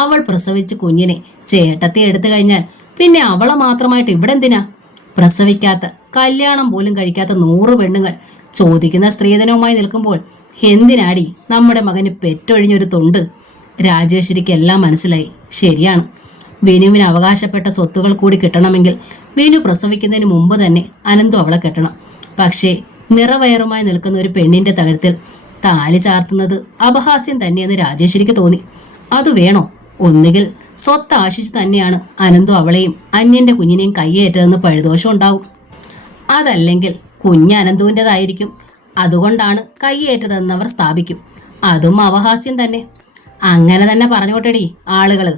അവൾ പ്രസവിച്ച് കുഞ്ഞിനെ ചേട്ടത്തെ എടുത്തു കഴിഞ്ഞാൽ പിന്നെ അവളെ മാത്രമായിട്ട് ഇവിടെ എന്തിനാ? പ്രസവിക്കാത്ത, കല്യാണം പോലും കഴിക്കാത്ത 100 പെണ്ണുങ്ങൾ ചോദിക്കുന്ന സ്ത്രീധനവുമായി നിൽക്കുമ്പോൾ എന്തിനാടി നമ്മുടെ മകന് പെറ്റൊഴിഞ്ഞൊരു തൊണ്ട്? രാജേശ്വരിക്ക് എല്ലാം മനസ്സിലായി. ശരിയാണ്, വിനുവിന് അവകാശപ്പെട്ട സ്വത്തുകൾ കൂടി കിട്ടണമെങ്കിൽ വിനു പ്രസവിക്കുന്നതിന് മുമ്പ് തന്നെ അനന്തു അവളെ കെട്ടണം. പക്ഷേ നിറവയറുമായി നിൽക്കുന്ന ഒരു പെണ്ണിന്റെ തകഴത്തിൽ താലി ചാർത്തുന്നത് അപഹാസ്യം തന്നെയെന്ന് രാജേശ്വരിക്ക് തോന്നി. അത് വേണോ? ഒന്നുകിൽ സ്വത്ത് ആശിച്ചു തന്നെയാണ് അനന്തു അവളെയും അന്യന്റെ കുഞ്ഞിനെയും കയ്യേറ്റതെന്ന് പഴുദോഷം ഉണ്ടാവും. അതല്ലെങ്കിൽ കുഞ്ഞ് അനന്തുവിൻ്റെതായിരിക്കും, അതുകൊണ്ടാണ് കയ്യേറ്റതെന്ന് അവർ സ്ഥാപിക്കും. അതും അപഹാസ്യം തന്നെ. അങ്ങനെ തന്നെ പറഞ്ഞോട്ടെടി ആളുകള്,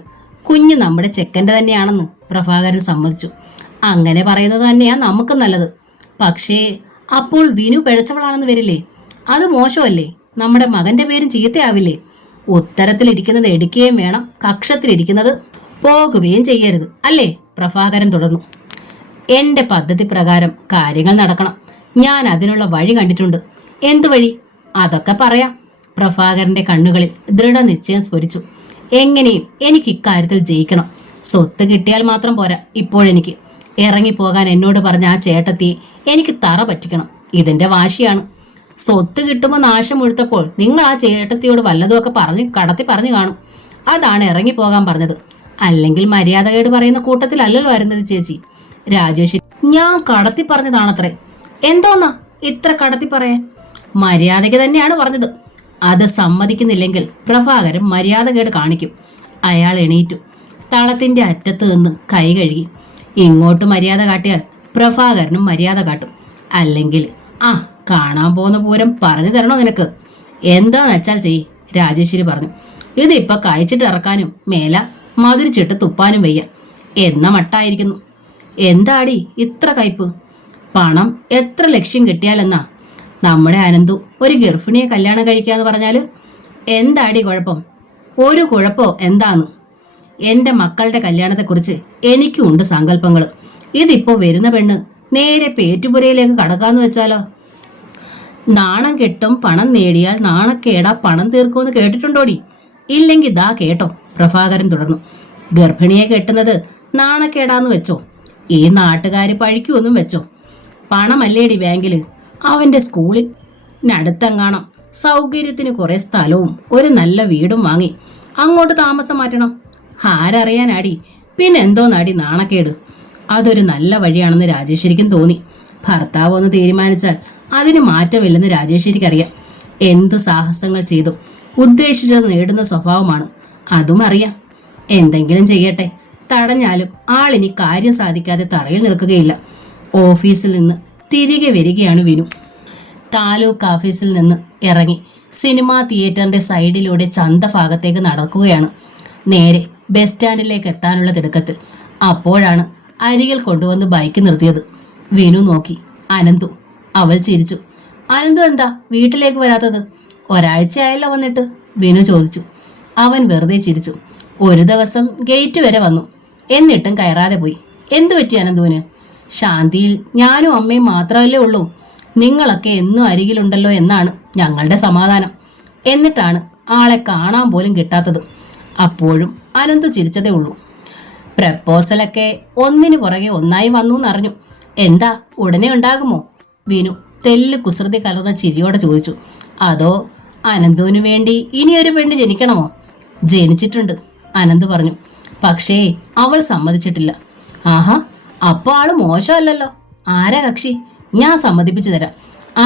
കുഞ്ഞ് നമ്മുടെ ചെക്കൻ്റെ തന്നെയാണെന്ന് പ്രഭാകരൻ സമ്മതിച്ചു. അങ്ങനെ പറയുന്നത് തന്നെയാ നമുക്ക് നല്ലത്. പക്ഷേ അപ്പോൾ വിനു പിഴച്ചവളാണെന്ന് വരില്ലേ? അത് മോശമല്ലേ? നമ്മുടെ മകന്റെ പേരും ചീത്തയാവില്ലേ? ഉത്തരത്തിലിരിക്കുന്നത് എടുക്കുകയും വേണം, കക്ഷത്തിലിരിക്കുന്നത് പോകുകയും ചെയ്യരുത്, അല്ലേ? പ്രഭാകരൻ തുടർന്നു. എൻ്റെ പദ്ധതി പ്രകാരം കാര്യങ്ങൾ നടക്കണം. ഞാൻ അതിനുള്ള വഴി കണ്ടിട്ടുണ്ട്. എന്ത് വഴി? അതൊക്കെ പറയാം. പ്രഭാകരന്റെ കണ്ണുകളിൽ ദൃഢനിശ്ചയം സ്ഫുരിച്ചു. എങ്ങനെയും എനിക്ക് ഇക്കാര്യത്തിൽ ജയിക്കണം. സ്വത്ത് കിട്ടിയാൽ മാത്രം പോരാ ഇപ്പോഴെനിക്ക്. ഇറങ്ങിപ്പോകാൻ എന്നോട് പറഞ്ഞ ആ ചേട്ടത്തിയെ എനിക്ക് തറ പറ്റിക്കണം. ഇതിന്റെ വാശിയാണ്. സ്വത്ത് കിട്ടുമ്പോൾ നാശം മുഴുത്തപ്പോൾ നിങ്ങൾ ആ ചേട്ടത്തിയോട് വല്ലതുമൊക്കെ കടത്തി പറഞ്ഞു കാണും. അതാണ് ഇറങ്ങിപ്പോകാൻ പറഞ്ഞത്. അല്ലെങ്കിൽ മര്യാദകേട് പറയുന്ന കൂട്ടത്തിലല്ലല്ലോ വരുന്നത് ചേച്ചി. രാജേഷ്, ഞാൻ കടത്തി പറഞ്ഞതാണത്രേ. എന്തോന്നാ ഇത്ര കടത്തി പറയാൻ? മര്യാദയ്ക്ക് തന്നെയാണ് പറഞ്ഞത്. അത് സമ്മതിക്കുന്നില്ലെങ്കിൽ പ്രഭാകരൻ മര്യാദകേട് കാണിക്കും. അയാൾ എണീറ്റു. തളത്തിന്റെ അറ്റത്ത് നിന്ന് കൈ കഴുകി. ഇങ്ങോട്ട് മര്യാദ കാട്ടിയാൽ പ്രഭാകരനും മര്യാദ കാട്ടും. അല്ലെങ്കിൽ കാണാൻ പോകുന്ന പൂരം പറഞ്ഞു തരണോ നിനക്ക്? എന്താന്ന് വെച്ചാൽ ചെയ്, രാജേശ്വരി പറഞ്ഞു. ഇതിപ്പോ കഴിച്ചിട്ട് ഇറക്കാനും മേല, മധുരിച്ചിട്ട് തുപ്പാനും വയ്യ എന്ന മട്ടായിരിക്കുന്നു. എന്താടി ഇത്ര കയ്പ്? പണം എത്ര ലക്ഷ്യം കിട്ടിയാലെന്നാ നമ്മുടെ അനന്തു ഒരു ഗർഭിണിയെ കല്യാണം കഴിക്കാന്ന് പറഞ്ഞാല് എന്താടി കുഴപ്പം? ഒരു കുഴപ്പോ എന്താന്ന്? എൻ്റെ മക്കളുടെ കല്യാണത്തെക്കുറിച്ച് എനിക്കും ഉണ്ട് സങ്കല്പങ്ങൾ. ഇതിപ്പോ വരുന്ന പെണ്ണ് നേരെ പേറ്റുപുരയിലേക്ക് കടക്കാന്ന് വെച്ചാലോ? നാണം കെട്ടും പണം നേടിയാൽ നാണക്കേടാ പണം തീർക്കുമെന്ന് കേട്ടിട്ടുണ്ടോടി? ഇല്ലെങ്കിൽ ദാ കേട്ടോ, പ്രഭാകരൻ തുടർന്നു. ഗർഭിണിയെ കെട്ടുന്നത് നാണക്കേടാന്ന് വെച്ചോ, ഈ നാട്ടുകാര് പഴിക്കുമെന്നും വെച്ചോ. പണമല്ലേടി ബാങ്കില്. അവന്റെ സ്കൂളിനടുത്തെങ്ങാണം സൗകര്യത്തിന് കുറെ സ്ഥലവും ഒരു നല്ല വീടും വാങ്ങി അങ്ങോട്ട് താമസം മാറ്റണം. ആരറിയാനാടി? പിന്നെന്തോന്നാടി നാണക്കേട്? അതൊരു നല്ല വഴിയാണെന്ന് രാജേശ്വരിക്കും തോന്നി. ഭർത്താവ് ഒന്ന് തീരുമാനിച്ചാൽ അതിന് മാറ്റമില്ലെന്ന് രാജേശ്വരിക്കറിയാം. എന്ത് സാഹസങ്ങൾ ചെയ്തും ഉദ്ദേശിച്ചത് നേടുന്ന സ്വഭാവമാണ്. അതും അറിയാം. എന്തെങ്കിലും ചെയ്യട്ടെ, തടഞ്ഞാലും ആളിനി കാര്യം സാധിക്കാതെ തറയിൽ നിൽക്കുകയില്ല. ഓഫീസിൽ നിന്ന് തിരികെ വരികയാണ് വിനു. താലൂക്ക് ഓഫീസിൽ നിന്ന് ഇറങ്ങി സിനിമാ തിയേറ്ററിന്റെ സൈഡിലൂടെ ചന്ത ഭാഗത്തേക്ക് നടക്കുകയാണ്. നേരെ ബസ് സ്റ്റാൻഡിലേക്ക് എത്താനുള്ള തിടുക്കത്തിൽ അപ്പോഴാണ് അരികിൽ കൊണ്ടുവന്ന് ബൈക്ക് നിർത്തിയത്. വിനു നോക്കി. അനന്തു. അവൾ ചിരിച്ചു. അനന്തു എന്താ വീട്ടിലേക്ക് വരാത്തത്? ഒരാഴ്ചയായല്ലോ വന്നിട്ട്, വിനു ചോദിച്ചു. അവൻ വെറുതെ ചിരിച്ചു. ഒരു ദിവസം ഗേറ്റ് വരെ വന്നു, എന്നിട്ടും കയറാതെ പോയി. എന്തു പറ്റി അനന്തുവിന്? ശാന്തിയിൽ ഞാനും അമ്മയും മാത്രമല്ലേ ഉള്ളൂ. നിങ്ങളൊക്കെ എന്നും അരികിലുണ്ടല്ലോ എന്നാണ് ഞങ്ങളുടെ സമാധാനം. എന്നിട്ടാണ് ആളെ കാണാൻ പോലും കിട്ടാത്തത്. അപ്പോഴും അനന്തു ചിരിച്ചതേ ഉള്ളൂ. പ്രപ്പോസലൊക്കെ ഒന്നിനു പുറകെ ഒന്നായി വന്നു എന്നറിഞ്ഞു. എന്താ ഉടനെ ഉണ്ടാകുമോ? വിനു തെല്ല് കുസൃതി കലർന്ന ചിരിയോടെ ചോദിച്ചു. അതോ അനന്തുവിന് വേണ്ടി ഇനിയൊരു പെണ്ണ് ജനിക്കണമോ? ജനിച്ചിട്ടുണ്ട്, അനന്ത് പറഞ്ഞു. പക്ഷേ അവൾ സമ്മതിച്ചിട്ടില്ല. ആഹാ, അപ്പൊ ആള് മോശമല്ലല്ലോ. ആരാ കക്ഷി? ഞാൻ സമ്മതിപ്പിച്ചു തരാം.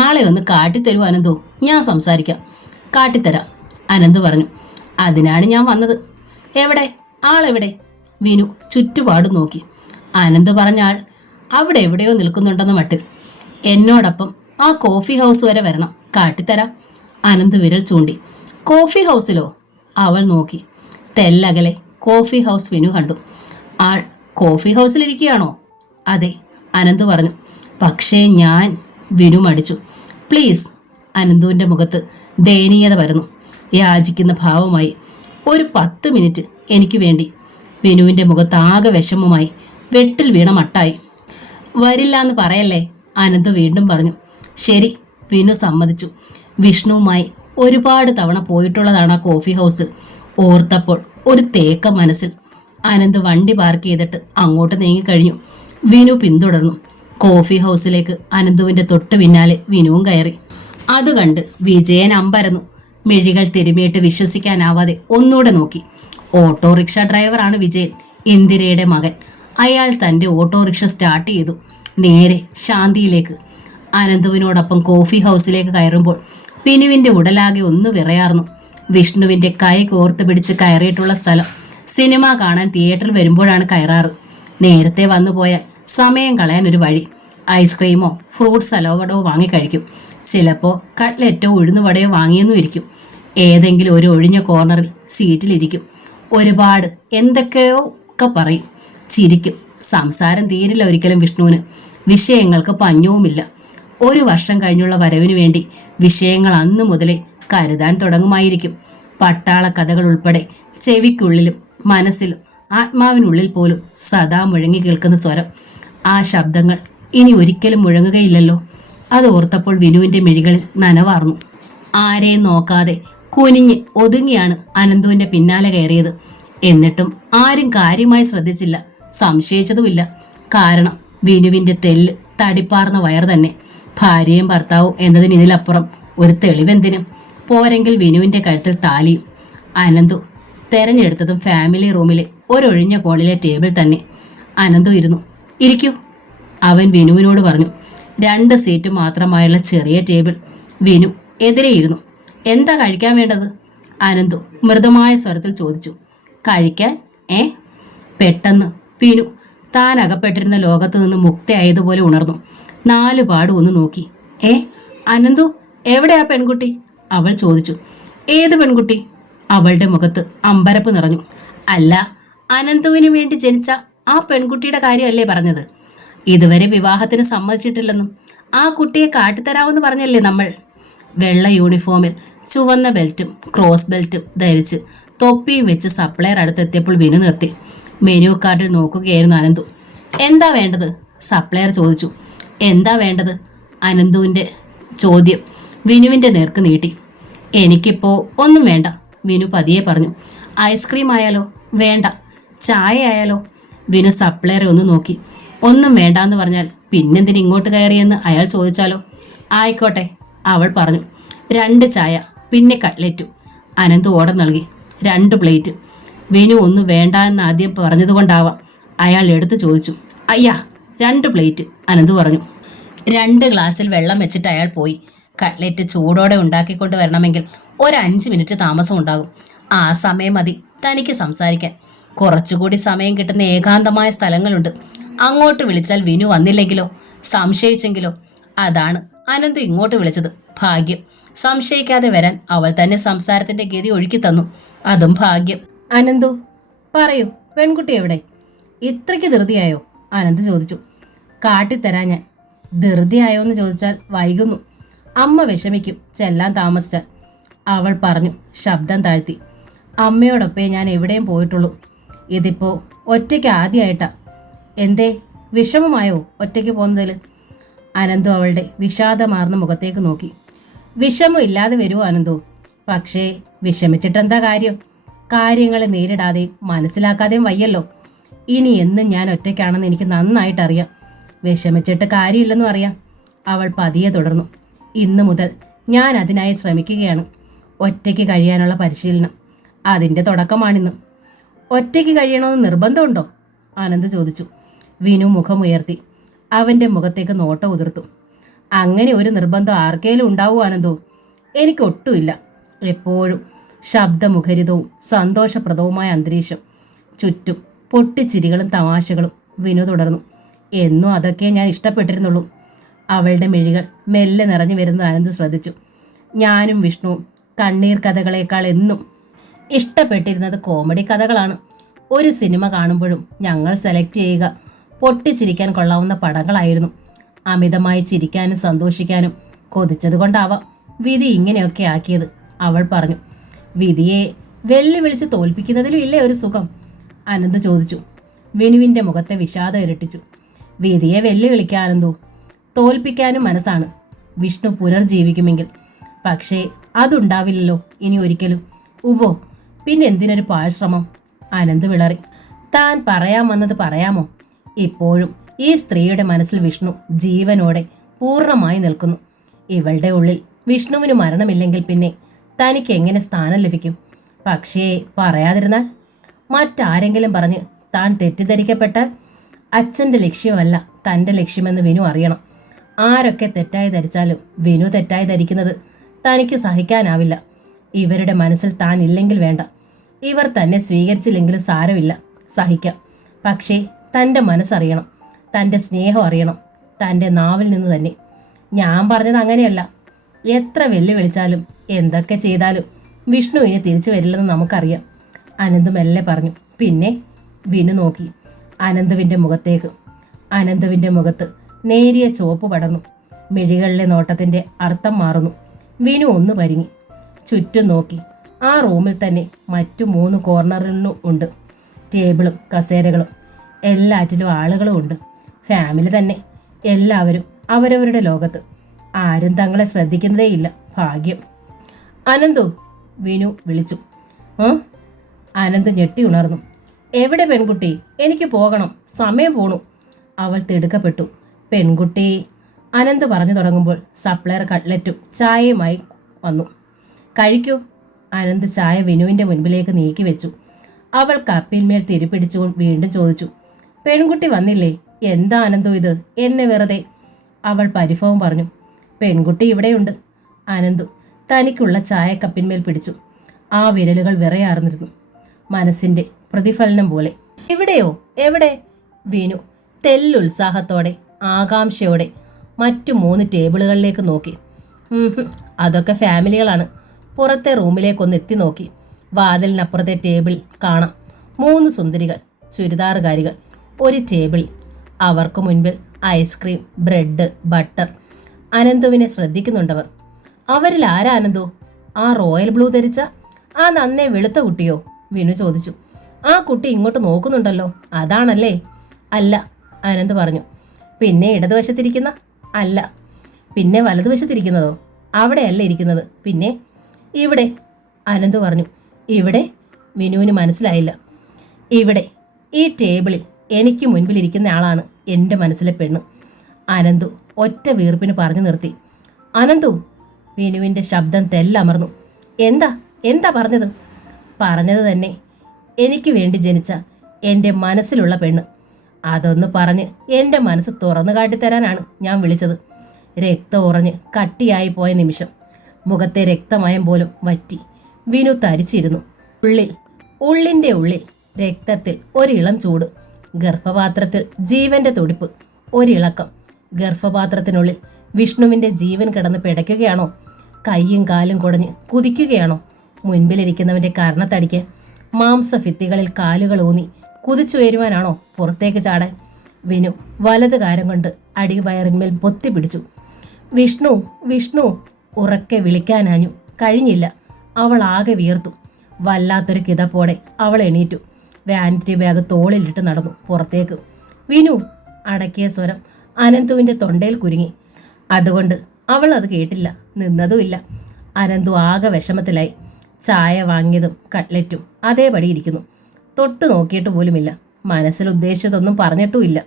ആളെ ഒന്ന് കാട്ടിത്തരൂ അനന്തു, ഞാൻ സംസാരിക്കാം. കാട്ടിത്തരാം, അനന്ത് പറഞ്ഞു. അതിനാണ് ഞാൻ വന്നത്. എവിടെ ആളെവിടെ? വിനു ചുറ്റുപാടും നോക്കി. അനന്ത് പറഞ്ഞ ആൾ അവിടെ എവിടെയോ നിൽക്കുന്നുണ്ടെന്ന മട്ടിൽ. എന്നോടൊപ്പം ആ കോഫി ഹൗസ് വരെ വരണം, കാട്ടിത്തരാം. അനന്ത് വിരൽ ചൂണ്ടി. കോഫി ഹൗസിലോ? അവൾ നോക്കി. തെല്ലകലെ കോഫി ഹൗസ് വിനു കണ്ടു. ആൾ കോഫി ഹൗസിലിരിക്കുകയാണോ? അതെ, അനന്ത് പറഞ്ഞു. പക്ഷേ ഞാൻ. വിനു മടിച്ചു. പ്ലീസ്. അനന്തുവിൻ്റെ മുഖത്ത് ദയനീയത വരുന്നു. യാചിക്കുന്ന ഭാവമായി. ഒരു 10 മിനിറ്റ് എനിക്ക് വേണ്ടി. വിനുവിൻ്റെ മുഖത്ത് ആകെ വിഷമമായി, വെട്ടിൽ വീണ മട്ടായി. വരില്ലാന്ന് പറയല്ലേ, അനന്ത് വീണ്ടും പറഞ്ഞു. ശരി, വിനു സമ്മതിച്ചു. വിഷ്ണുവുമായി ഒരുപാട് തവണ പോയിട്ടുള്ളതാണ് ആ കോഫി ഹൗസ്. ഓർത്തപ്പോൾ ഒരു തേക്ക മനസ്സിൽ. അനന്ത് വണ്ടി പാർക്ക് ചെയ്തിട്ട് അങ്ങോട്ട് നീങ്ങിക്കഴിഞ്ഞു. വിനു പിന്തുടർന്നു. കോഫി ഹൗസിലേക്ക് അനന്തുവിൻ്റെ തൊട്ട് പിന്നാലെ വിനുവും കയറി. അത് കണ്ട് വിജയൻ അമ്പരന്നു. മിഴികൾ തിരുമിയിട്ട് വിശ്വസിക്കാനാവാതെ ഒന്നുകൂടെ നോക്കി. ഓട്ടോറിക്ഷ ഡ്രൈവറാണ് വിജയൻ, ഇന്ദിരയുടെ മകൻ. അയാൾ തൻ്റെ ഓട്ടോറിക്ഷ സ്റ്റാർട്ട് ചെയ്തു. നേരെ ശാന്തിയിലേക്ക്. അനന്തുവിനോടൊപ്പം കോഫി ഹൗസിലേക്ക് കയറുമ്പോൾ വിനുവിൻ്റെ ഉടലാകെ ഒന്ന് വിറയാർന്നു. വിഷ്ണുവിൻ്റെ കൈ കോർത്ത് പിടിച്ച് കയറിയിട്ടുള്ള സ്ഥലം. സിനിമ കാണാൻ തിയേറ്ററിൽ വരുമ്പോഴാണ് കയറാറ്. നേരത്തെ വന്നു പോയാൽ സമയം കളയാൻ ഒരു വഴി. ഐസ്ക്രീമോ ഫ്രൂട്ട് സലാഡോ വാങ്ങിക്കഴിക്കും. ചിലപ്പോൾ കട്ട്ലറ്റോ ഉഴുന്നുവടയോ വാങ്ങിയെന്നും ഇരിക്കും. ഏതെങ്കിലും ഒരു ഒഴിഞ്ഞ കോർണറിൽ സീറ്റിലിരിക്കും. ഒരുപാട് എന്തൊക്കെയോ ഒക്കെ പറയും, ചിരിക്കും. സംസാരം തീരില്ല ഒരിക്കലും വിഷ്ണുവിന്. വിഷയങ്ങൾക്ക് പഞ്ഞവുമില്ല. 1 വർഷം കഴിഞ്ഞുള്ള വരവിനു വേണ്ടി വിഷയങ്ങൾ അന്നു മുതലേ കരുതാൻ തുടങ്ങുമായിരിക്കും. പട്ടാള കഥകൾ ഉൾപ്പെടെ ചെവിക്കുള്ളിലും മനസ്സിലും ആത്മാവിനുള്ളിൽ പോലും സദാ മുഴങ്ങി കേൾക്കുന്ന സ്വരം. ആ ശബ്ദങ്ങൾ ഇനി ഒരിക്കലും മുഴങ്ങുകയില്ലല്ലോ. അത് ഓർത്തപ്പോൾ വിനുവിൻ്റെ മിഴികളിൽ നനവാർന്നു. ആരെയും നോക്കാതെ കുനിഞ്ഞ് ഒതുങ്ങിയാണ് അനന്തുവിൻ്റെ പിന്നാലെ കയറിയത്. എന്നിട്ടും ആരും കാര്യമായി ശ്രദ്ധിച്ചില്ല, സംശയിച്ചതുമില്ല. കാരണം വിനുവിന്റെ തെല്ല് തടിപ്പാർന്ന വയർ തന്നെ. ഭാര്യയും ഭർത്താവും എന്നതിന് ഇതിലപ്പുറം ഒരു തെളിവെന്തിനും? പോരെങ്കിൽ വിനുവിന്റെ കഴുത്തിൽ താലിയും. അനന്തു തെരഞ്ഞെടുത്തതും ഫാമിലി റൂമിലെ ഒരൊഴിഞ്ഞ കോണിലെ ടേബിൾ തന്നെ. അനന്തു ഇരുന്നു. ഇരിക്കൂ, അവൻ വിനുവിനോട് പറഞ്ഞു. 2 സീറ്റ് മാത്രമായുള്ള ചെറിയ ടേബിൾ. വിനു എതിരെ ഇരുന്നു. എന്താ കഴിക്കാൻ വേണ്ടത്? അനന്തു മൃദുമായ സ്വരത്തിൽ ചോദിച്ചു. കഴിക്കാൻ? പെട്ടെന്ന് വിനു താൻ അകപ്പെട്ടിരുന്ന ലോകത്തു നിന്ന് മുക്തയായതുപോലെ ഉണർന്നു. 4 പാടും ഒന്ന് നോക്കി. അനന്തു, എവിടെയാ പെൺകുട്ടി? അവൾ ചോദിച്ചു. ഏത് പെൺകുട്ടി? അവളുടെ മുഖത്ത് അമ്പരപ്പ് നിറഞ്ഞു. അല്ല, അനന്തുവിന് വേണ്ടി ജനിച്ച ആ പെൺകുട്ടിയുടെ കാര്യമല്ലേ പറഞ്ഞത്? ഇതുവരെ വിവാഹത്തിന് സമ്മതിച്ചിട്ടില്ലെന്നും ആ കുട്ടിയെ കാട്ടിത്തരാമെന്ന് പറഞ്ഞല്ലേ നമ്മൾ. വെള്ള യൂണിഫോമിൽ ചുവന്ന ബെൽറ്റും ക്രോസ് ബെൽറ്റും ധരിച്ച് തൊപ്പിയും വെച്ച് സപ്ലയർ അടുത്തെത്തിയപ്പോൾ വിനു നിർത്തി. മെനു കാർഡിൽ നോക്കുകയായിരുന്നു അനന്തു. എന്താ വേണ്ടത്? സപ്ലയർ ചോദിച്ചു. എന്താ വേണ്ടത്? അനന്തുവിൻ്റെ ചോദ്യം വിനുവിൻ്റെ നേർക്ക് നീട്ടി. എനിക്കിപ്പോൾ ഒന്നും വേണ്ട, വിനു പതിയെ പറഞ്ഞു. ഐസ്ക്രീം ആയാലോ? വേണ്ട. ചായ ആയാലോ? വിനു സപ്ലയറെ ഒന്ന് നോക്കി. ഒന്നും വേണ്ടാന്ന് പറഞ്ഞാൽ പിന്നെന്തിന് ഇങ്ങോട്ട് കയറിയെന്ന് അയാൾ ചോദിച്ചാലോ? ആയിക്കോട്ടെ, അവൾ പറഞ്ഞു. 2 ചായ പിന്നെ കട്ട്ലറ്റും. അനന്ത് ഓർഡർ നൽകി. 2 പ്ലേറ്റ്. വിനു ഒന്നും വേണ്ട എന്ന് ആദ്യം പറഞ്ഞതുകൊണ്ടാവാം അയാൾ എടുത്ത് ചോദിച്ചു. അയ്യാ, 2 പ്ലേറ്റ്, അനന്ത് പറഞ്ഞു. 2 ഗ്ലാസ്സിൽ വെള്ളം വെച്ചിട്ട് അയാൾ പോയി. കട്ട്ലറ്റ് ചൂടോടെ ഉണ്ടാക്കിക്കൊണ്ട് വരണമെങ്കിൽ 5 മിനിറ്റ് താമസം ഉണ്ടാകും. ആ സമയം മതി തനിക്ക് സംസാരിക്കാൻ. കുറച്ചുകൂടി സമയം കിട്ടുന്ന ഏകാന്തമായ സ്ഥലങ്ങളുണ്ട്. അങ്ങോട്ട് വിളിച്ചാൽ വിനു വന്നില്ലെങ്കിലോ? സംശയിച്ചെങ്കിലോ? അതാണ് അനന്ത് ഇങ്ങോട്ട് വിളിച്ചത്. ഭാഗ്യം. സംശയിക്കാതെ വരാൻ അവൾ തന്നെ സംസാരത്തിന്റെ ഗതി ഒഴുക്കി തന്നു. അതും ഭാഗ്യം. അനന്തു, പറയൂ, പെൺകുട്ടി എവിടെ? ഇത്രയ്ക്ക് ധൃതിയായോ? അനന്ത് ചോദിച്ചു. കാട്ടിത്തരാൻ ഞാൻ. ധൃതിയായോ എന്ന് ചോദിച്ചാൽ വൈകുന്നു. അമ്മ വിഷമിക്കും ചെല്ലാൻ താമസിച്ചാൽ, അവൾ പറഞ്ഞു ശബ്ദം താഴ്ത്തി. അമ്മയോടൊപ്പേ ഞാൻ എവിടെയും പോയിട്ടുള്ളൂ. ഇതിപ്പോൾ ഒറ്റയ്ക്ക് ആദ്യമായിട്ടാ. എന്തേ, വിഷമമായോ ഒറ്റയ്ക്ക് പോകുന്നതിൽ? അനന്തു അവളുടെ വിഷാദമാർന്ന മുഖത്തേക്ക് നോക്കി. വിഷമം ഇല്ലാതെ വരുമോ അനന്തു? പക്ഷേ വിഷമിച്ചിട്ടെന്താ കാര്യം? കാര്യങ്ങളെ നേരിടാതെയും മനസ്സിലാക്കാതെയും വയ്യല്ലോ. ഇനി എന്നും ഞാൻ ഒറ്റയ്ക്കാണെന്ന് എനിക്ക് നന്നായിട്ടറിയാം. വിഷമിച്ചിട്ട് കാര്യമില്ലെന്നും അറിയാം. അവൾ പതിയെ തുടർന്നു. ഇന്നു മുതൽ ഞാൻ അതിനായി ശ്രമിക്കുകയാണ്. ഒറ്റയ്ക്ക് കഴിയാനുള്ള പരിശീലനം. അതിൻ്റെ തുടക്കമാണിന്ന്. ഒറ്റയ്ക്ക് കഴിയണമെന്ന് നിർബന്ധമുണ്ടോ? ആനന്ദ് ചോദിച്ചു. വിനു മുഖമുയർത്തി അവൻ്റെ മുഖത്തേക്ക് നോട്ടം ഉതിർത്തു. അങ്ങനെ ഒരു നിർബന്ധം ആർക്കേലും ഉണ്ടാവൂ ആനന്ദോ? എനിക്കൊട്ടുമില്ല. എപ്പോഴും ശബ്ദമുഖരിതവും സന്തോഷപ്രദവുമായ അന്തരീക്ഷം. ചുറ്റും പൊട്ടിച്ചിരികളും തമാശകളും. വിനു തുടർന്നു. എന്നും അതൊക്കെ ഞാൻ ഇഷ്ടപ്പെട്ടിരുന്നുള്ളൂ. അവളുടെ മിഴികൾ മെല്ലെ നിറഞ്ഞു വരുന്നത് ആനന്ദ് ശ്രദ്ധിച്ചു. ഞാനും വിഷ്ണുവും കണ്ണീർ കഥകളേക്കാൾ എന്നും ഇഷ്ടപ്പെട്ടിരുന്നത് കോമഡി കഥകളാണ്. ഒരു സിനിമ കാണുമ്പോഴും ഞങ്ങൾ സെലക്ട് ചെയ്യുക പൊട്ടിച്ചിരിക്കാൻ കൊള്ളാവുന്ന പടങ്ങളായിരുന്നു. അമിതമായി ചിരിക്കാനും സന്തോഷിക്കാനും കൊതിച്ചതുകൊണ്ടാവാം വിധി ഇങ്ങനെയൊക്കെ ആക്കിയത്, അവൾ പറഞ്ഞു. വിധിയെ വെല്ലുവിളിച്ച് തോൽപ്പിക്കുന്നതിലും ഇല്ലേ ഒരു സുഖം? അനന്ത് ചോദിച്ചു. വിനുവിൻ്റെ മുഖത്തെ വിഷാദം ഇരട്ടിച്ചു. വിധിയെ വെല്ലുവിളിക്കാനെന്തോ തോൽപ്പിക്കാനും മനസ്സാണ് വിഷ്ണു പുനർജീവിക്കുമെങ്കിൽ. പക്ഷേ അതുണ്ടാവില്ലല്ലോ ഇനി ഒരിക്കലും. ഉവ്വോ, പിന്നെ എന്തിനൊരു പാഴ്ശ്രമം? അനന്ത് വിളറി. താൻ പറയാൻ വന്നത് പറയാമോ? ഇപ്പോഴും ഈ സ്ത്രീയുടെ മനസ്സിൽ വിഷ്ണു ജീവനോടെ പൂർണ്ണമായി നിൽക്കുന്നു. ഇവളുടെ ഉള്ളിൽ വിഷ്ണുവിന് മരണമില്ലെങ്കിൽ പിന്നെ തനിക്ക് എങ്ങനെ സ്ഥാനം ലഭിക്കും? പക്ഷേ പറയാതിരുന്നാൽ, മറ്റാരെങ്കിലും പറഞ്ഞ് താൻ തെറ്റിദ്ധരിക്കപ്പെട്ടാൽ? അച്ഛൻ്റെ ലക്ഷ്യമല്ല തൻ്റെ ലക്ഷ്യമെന്ന് വിനു അറിയണം. ആരൊക്കെ തെറ്റായി ധരിച്ചാലും വിനു തെറ്റായി ധരിക്കുന്നത് തനിക്ക് സഹിക്കാനാവില്ല. ഇവരുടെ മനസ്സിൽ താൻ ഇല്ലെങ്കിൽ വേണ്ട, ഇവർ തന്നെ സ്വീകരിച്ചില്ലെങ്കിലും സാരമില്ല, സഹിക്കാം. പക്ഷേ തൻ്റെ മനസ്സറിയണം, തൻ്റെ സ്നേഹം അറിയണം, തൻ്റെ നാവിൽ നിന്ന് തന്നെ. ഞാൻ പറഞ്ഞത് അങ്ങനെയല്ല. എത്ര വെല്ലുവിളിച്ചാലും എന്തൊക്കെ ചെയ്താലും വിഷ്ണു ഇനി തിരിച്ചു വരില്ലെന്ന് നമുക്കറിയാം, അനന്ത് മെല്ലെ പറഞ്ഞു. പിന്നെ വിനു നോക്കി അനന്തുവിൻ്റെ മുഖത്തേക്ക്. അനന്തുവിൻ്റെ മുഖത്ത് നേരിയ ചുവപ്പ് പടർന്നു. മിഴികളിലെ നോട്ടത്തിൻ്റെ അർത്ഥം മാറുന്നു. വിനു ഒന്ന് പരിങ്ങി ചുറ്റും നോക്കി. ആ റൂമിൽ തന്നെ മറ്റു 3 കോർണറിലും ഉണ്ട് ടേബിളും കസേരകളും. എല്ലാറ്റിലും ആളുകളും ഉണ്ട്. ഫാമിലി തന്നെ. എല്ലാവരും അവരവരുടെ ലോകത്ത്. ആരും തങ്ങളെ ശ്രദ്ധിക്കുന്നതേയില്ല. ഭാഗ്യം. അനന്തു, വിനു വിളിച്ചു. അനന്ത് ഞെട്ടി ഉണർന്നു. എവിടെ പെൺകുട്ടി? എനിക്ക് പോകണം, സമയം പോണു. അവൾ തിടുക്കപ്പെട്ടു. പെൺകുട്ടി അനന്ത് പറഞ്ഞു തുടങ്ങുമ്പോൾ സപ്ലയർ കട്ട്ലറ്റും ചായയുമായി വന്നു. കഴിക്കൂ. അനന്ത് ചായ വിനുവിൻ്റെ മുൻപിലേക്ക് നീക്കി വെച്ചു. അവൾ കപ്പിന്മേൽ തിരിപ്പിടിച്ചുകൊണ്ട് വീണ്ടും ചോദിച്ചു, പെൺകുട്ടി വന്നില്ലേ? എന്താ അനന്തു ഇത്? എന്നെ വെറുതെ. അവൾ പരിഭവം പറഞ്ഞു. പെൺകുട്ടി ഇവിടെയുണ്ട്. അനന്തു തനിക്കുള്ള ചായക്കപ്പിന്മേൽ പിടിച്ചു. ആ വിരലുകൾ വിറയാർന്നിരുന്നു, മനസ്സിൻ്റെ പ്രതിഫലനം പോലെ. എവിടെയോ? എവിടെ? വിനു തെല്ലുത്സാഹത്തോടെ ആകാംക്ഷയോടെ മറ്റു 3 ടേബിളുകളിലേക്ക് നോക്കി. അതൊക്കെ ഫാമിലികളാണ്. പുറത്തെ റൂമിലേക്കൊന്ന് എത്തി നോക്കി. വാതിലിനപ്പുറത്തെ ടേബിൾ കാണാം 3 സുന്ദരികൾ, ചുരിദാറുകാരികൾ. ഒരു ടേബിളിൽ അവർക്ക് മുൻപിൽ ഐസ്ക്രീം, ബ്രെഡ്, ബട്ടർ. അനന്തുവിനെ ശ്രദ്ധിക്കുന്നുണ്ടവർ. അവരിൽ ആരാ അനന്തു? ആ റോയൽ ബ്ലൂ ധരിച്ച ആ നന്നേ വെളുത്ത കുട്ടിയോ? വിനു ചോദിച്ചു. ആ കുട്ടി ഇങ്ങോട്ട് നോക്കുന്നുണ്ടല്ലോ, അതാണല്ലേ? അല്ല, അനന്ത് പറഞ്ഞു. പിന്നെ ഇടതുവശത്തിരിക്കുന്ന? അല്ല. പിന്നെ വലതുവശത്തിരിക്കുന്നതോ? അവിടെയല്ല ഇരിക്കുന്നത്. പിന്നെ ഇവിടെ, അനന്ത് പറഞ്ഞു. ഇവിടെ? വിനുവിന് മനസ്സിലായില്ല. ഇവിടെ, ഈ ടേബിളിൽ എനിക്ക് മുൻപിലിരിക്കുന്ന ആളാണ് എൻ്റെ മനസ്സിലെ പെണ്ണ്. അനന്തു ഒറ്റ വീർപ്പിന് പറഞ്ഞു നിർത്തി. അനന്തു! വിനുവിൻ്റെ ശബ്ദം തെല്ലമർന്നു. എന്താ എന്താ പറഞ്ഞത്? പറഞ്ഞത് തന്നെ. എനിക്ക് വേണ്ടി ജനിച്ച എൻ്റെ മനസ്സിലുള്ള പെണ്ണ്. അതൊന്ന് പറഞ്ഞ് എൻ്റെ മനസ്സ് തുറന്നു കാട്ടിത്തരാനാണ് ഞാൻ വിളിച്ചത്. രക്തം ഉറഞ്ഞ് കട്ടിയായി പോയ നിമിഷം മുഖത്തെ രക്തമയം പോലും വറ്റി. വിനു തരിച്ചിരുന്നു. ഉള്ളിൻ്റെ ഉള്ളിൽ രക്തത്തിൽ ഒരിളം ചൂട്, ഗർഭപാത്രത്തിൽ ജീവന്റെ തുടിപ്പ്, ഒരിളക്കം. ഗർഭപാത്രത്തിനുള്ളിൽ വിഷ്ണുവിൻ്റെ ജീവൻ കിടന്ന് പിടയ്ക്കുകയാണോ? കൈയും കാലും കുടഞ്ഞ് കുതിക്കുകയാണോ? മുൻപിലിരിക്കുന്നവൻ്റെ കർണത്തടിക്കാൻ മാംസഭിത്തികളിൽ കാലുകൾ ഊന്നി കുതിച്ചുയരുവാനാണോ പുറത്തേക്ക് ചാടാൻ? വിനു വലത് കാരം കൊണ്ട് അടിവയറിന്മേൽ പൊത്തിപ്പിടിച്ചു. വിഷ്ണു, വിഷ്ണു! ഉറക്കെ വിളിക്കാനാഞ്ഞു. കഴിഞ്ഞില്ല. അവൾ ആകെ വീർത്തു. വല്ലാത്തൊരു കിതപ്പോടെ അവൾ എണീറ്റു. വാനിറ്റി ബാഗ് തോളിലിട്ട് നടന്നു പുറത്തേക്ക്. വിനു! അടക്കിയ സ്വരം അനന്തുവിൻ്റെ തൊണ്ടയിൽ കുരുങ്ങി. അതുകൊണ്ട് അവൾ അത് കേട്ടില്ല, നിന്നതുമില്ല. അനന്തു ആകെ വിഷമത്തിലായി. ചായ വാങ്ങിയതും കട്ട്ലറ്റും അതേപടി ഇരിക്കുന്നു. തൊട്ടു നോക്കിയിട്ട് പോലുമില്ല. മനസ്സിൽ ഉദ്ദേശിച്ചതൊന്നും പറഞ്ഞിട്ടുമില്ല.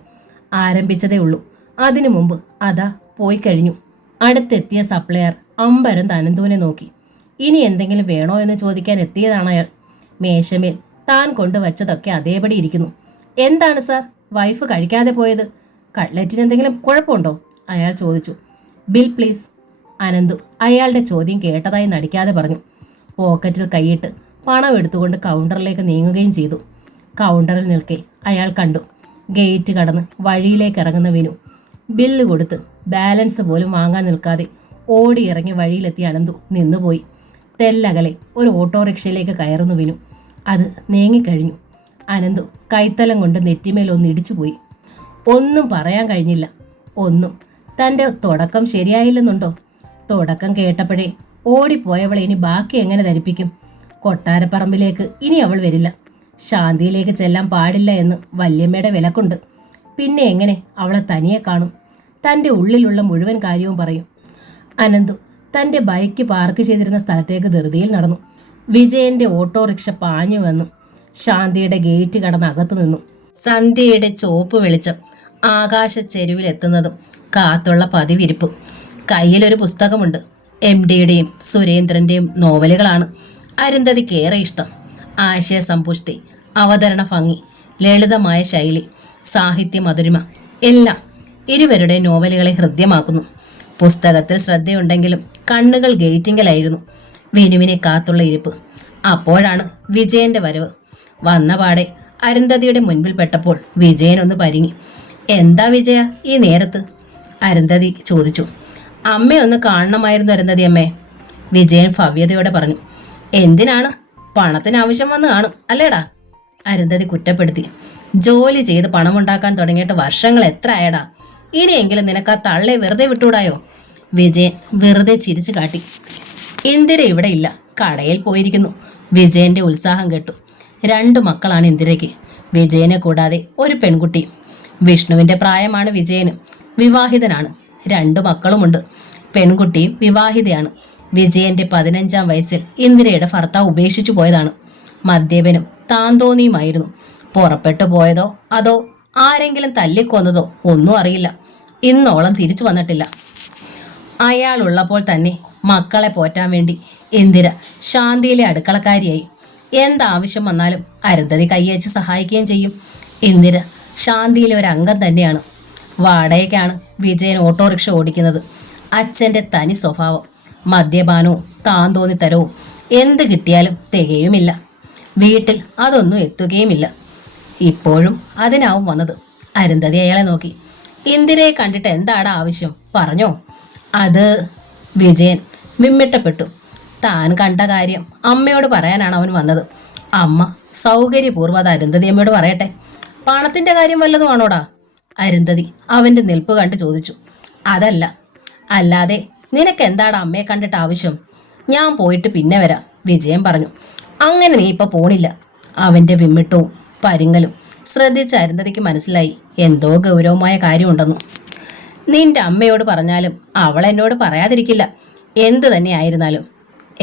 ആരംഭിച്ചതേ ഉള്ളൂ. അതിനു മുമ്പ് അതാ പോയി കഴിഞ്ഞു. അടുത്തെത്തിയ സപ്ലയർ അമ്പരം അനന്തുവിനെ നോക്കി. ഇനി എന്തെങ്കിലും വേണോ എന്ന് ചോദിക്കാൻ എത്തിയതാണ് അയാൾ. മേശമേൽ താൻ കൊണ്ടുവച്ചതൊക്കെ അതേപടി ഇരിക്കുന്നു. എന്താണ് സാർ, വൈഫ് കഴിക്കാതെ പോയത്? കട്ട്ലറ്റിന് എന്തെങ്കിലും കുഴപ്പമുണ്ടോ? അയാൾ ചോദിച്ചു. Bill please. അനന്തു അയാളുടെ ചോദ്യം കേട്ടതായി നടിക്കാതെ പറഞ്ഞു. പോക്കറ്റിൽ കൈയിട്ട് പണം എടുത്തുകൊണ്ട് കൗണ്ടറിലേക്ക് നീങ്ങുകയും ചെയ്തു. കൗണ്ടറിൽ നിൽക്കെ അയാൾ കണ്ടു ഗേറ്റ് കടന്ന് വഴിയിലേക്ക് ഇറങ്ങുന്ന വിനു. ബില്ല് കൊടുത്ത് ബാലൻസ് പോലും വാങ്ങാൻ നിൽക്കാതെ ഓടിയിറങ്ങി വഴിയിലെത്തി അനന്തു നിന്നുപോയി. തെല്ലകലെ ഒരു ഓട്ടോറിക്ഷയിലേക്ക് കയറുന്നു വിനു. അത് നീങ്ങിക്കഴിഞ്ഞു. അനന്തു കൈത്തലം കൊണ്ട് നെറ്റിമേലൊന്ന് ഇടിച്ചുപോയി. ഒന്നും പറയാൻ കഴിഞ്ഞില്ല. ഒന്നും. തൻ്റെ തുടക്കം ശരിയായില്ലെന്നുണ്ടോ? തുടക്കം കേട്ടപ്പോഴേ ഓടിപ്പോയവൾ ഇനി ബാക്കി എങ്ങനെ ധരിപ്പിക്കും? കൊട്ടാരപ്പറമ്പിലേക്ക് ഇനി അവൾ വരില്ല. ശാന്തിയിലേക്ക് ചെല്ലാൻ പാടില്ല എന്ന് വല്യമ്മയുടെ വിലക്കുണ്ട്. പിന്നെ എങ്ങനെ അവളെ തനിയെ കാണും? തൻ്റെ ഉള്ളിലുള്ള മുഴുവൻ കാര്യവും പറയും. അനന്തു തൻ്റെ ബൈക്ക് പാർക്ക് ചെയ്തിരുന്ന സ്ഥലത്തേക്ക് ധൃതിയിൽ നടന്നു. വിജയന്റെ ഓട്ടോറിക്ഷ പാഞ്ഞു വന്നു. ശാന്തിയുടെ ഗേറ്റ് കടന്ന് അകത്തു നിന്നു. സന്ധ്യയുടെ ചോപ്പ് വെളിച്ചം ആകാശച്ചെരുവിലെത്തുന്നതും കാത്തുള്ള പതിവിരിപ്പ്. കയ്യിലൊരു പുസ്തകമുണ്ട്. MDയുടെയും സുരേന്ദ്രൻ്റെയും നോവലുകളാണ് അരുന്ധതിക്കേറെ ഇഷ്ടം. ആശയസമ്പുഷ്ടി, അവതരണ ഭംഗി, ലളിതമായ ശൈലി, സാഹിത്യ മധുരിമ എല്ലാം ഇരുവരുടെ നോവലുകളെ ഹൃദ്യമാക്കുന്നു. പുസ്തകത്തിൽ ശ്രദ്ധയുണ്ടെങ്കിലും കണ്ണുകൾ ഗേറ്റിങ്കലായിരുന്നു. വിനുവിനെ കാത്തുള്ള ഇരിപ്പ്. അപ്പോഴാണ് വിജയന്റെ വരവ്. വന്നപാടെ അരുന്ധതിയുടെ മുൻപിൽ പെട്ടപ്പോൾ വിജയൻ ഒന്ന് പരിങ്ങി. എന്താ വിജയ ഈ നേരത്ത്? അരുന്ധതി ചോദിച്ചു. അമ്മയൊന്ന് കാണണമായിരുന്നു അരുന്ധതി അമ്മേ. വിജയൻ ഭവ്യതയോടെ പറഞ്ഞു. എന്തിനാണ്? പണത്തിന് ആവശ്യം വന്ന് കാണും അല്ലേടാ? അരുന്ധതി കുറ്റപ്പെടുത്തി. ജോലി ചെയ്ത് പണമുണ്ടാക്കാൻ തുടങ്ങിയിട്ട് വർഷങ്ങൾ എത്ര ആയടാ? ഇനിയെങ്കിലും നിനക്ക് ആ തള്ളെ വെറുതെ വിട്ടൂടായോ? വിജയൻ വെറുതെ ചിരിച്ചു കാട്ടി. ഇന്ദിര ഇവിടെ ഇല്ല, കടയിൽ പോയിരിക്കുന്നു. വിജയന്റെ ഉത്സാഹം കേട്ടു. 2 മക്കളാണ് ഇന്ദിരയ്ക്ക്. വിജയനെ കൂടാതെ ഒരു പെൺകുട്ടിയും. വിഷ്ണുവിന്റെ പ്രായമാണ് വിജയന്. വിവാഹിതനാണ്. 2 മക്കളുമുണ്ട്. പെൺകുട്ടിയും വിവാഹിതയാണ്. വിജയന്റെ 15-ാം വയസ്സിൽ ഇന്ദിരയുടെ ഭർത്താവ് ഉപേക്ഷിച്ചു പോയതാണ്. മദ്യപനും താന്തോന്നിയുമായിരുന്നു. പുറപ്പെട്ടു പോയതോ അതോ ആരെങ്കിലും തല്ലിക്കൊന്നതോ ഒന്നും അറിയില്ല. ഇന്നോളം തിരിച്ചു വന്നിട്ടില്ല. അയാളുള്ളപ്പോൾ തന്നെ മക്കളെ പോറ്റാൻ വേണ്ടി ഇന്ദിര ശാന്തിയിലെ അടുക്കളക്കാരിയായി. എന്താവശ്യം വന്നാലും അരുന്ധതി കൈയച്ച് സഹായിക്കുകയും ചെയ്യും. ഇന്ദിര ശാന്തിയിലെ ഒരു അംഗം തന്നെയാണ്. വാടകയ്ക്കാണ് വിജയൻ ഓട്ടോറിക്ഷ ഓടിക്കുന്നത്. അച്ഛൻ്റെ തനി സ്വഭാവം, മദ്യപാനവും താൻ തോന്നിത്തരവും എന്ത് കിട്ടിയാലും തികയുമില്ല. വീട്ടിൽ അതൊന്നും എത്തുകയുമില്ല. ഇപ്പോഴും അതിനാവും വന്നത്. അരുന്ധതി അയാളെ നോക്കി. ഇന്ദിരയെ കണ്ടിട്ട് എന്താണ് ആവശ്യം, പറഞ്ഞോ? അത് വിജയൻ വിമ്മിട്ടപ്പെട്ടു. താൻ കണ്ട കാര്യം അമ്മയോട് പറയാനാണ് അവൻ വന്നത്. അമ്മ സൗകര്യപൂർവ്വം അത് അരുന്ധതി അമ്മയോട് പറയട്ടെ. പണത്തിന്റെ കാര്യം വല്ലതും ആണോടാ? അരുന്ധതി അവന്റെ നിൽപ്പ് കണ്ട് ചോദിച്ചു. അതല്ല. അല്ലാതെ നിനക്ക് എന്താണ് അമ്മയെ കണ്ടിട്ട് ആവശ്യം? ഞാൻ പോയിട്ട് പിന്നെ വരാം, വിജയൻ പറഞ്ഞു. അങ്ങനെ നീ ഇപ്പൊ പോണില്ല. അവന്റെ വിമ്മിട്ടവും പരിങ്ങലും ശ്രദ്ധിച്ച അരുന്ധതിക്ക് മനസ്സിലായി എന്തോ ഗൗരവമായ കാര്യമുണ്ടെന്നു. നിന്റെ അമ്മയോട് പറഞ്ഞാലും അവൾ എന്നോട് പറയാതിരിക്കില്ല, എന്ത് തന്നെ ആയിരുന്നാലും.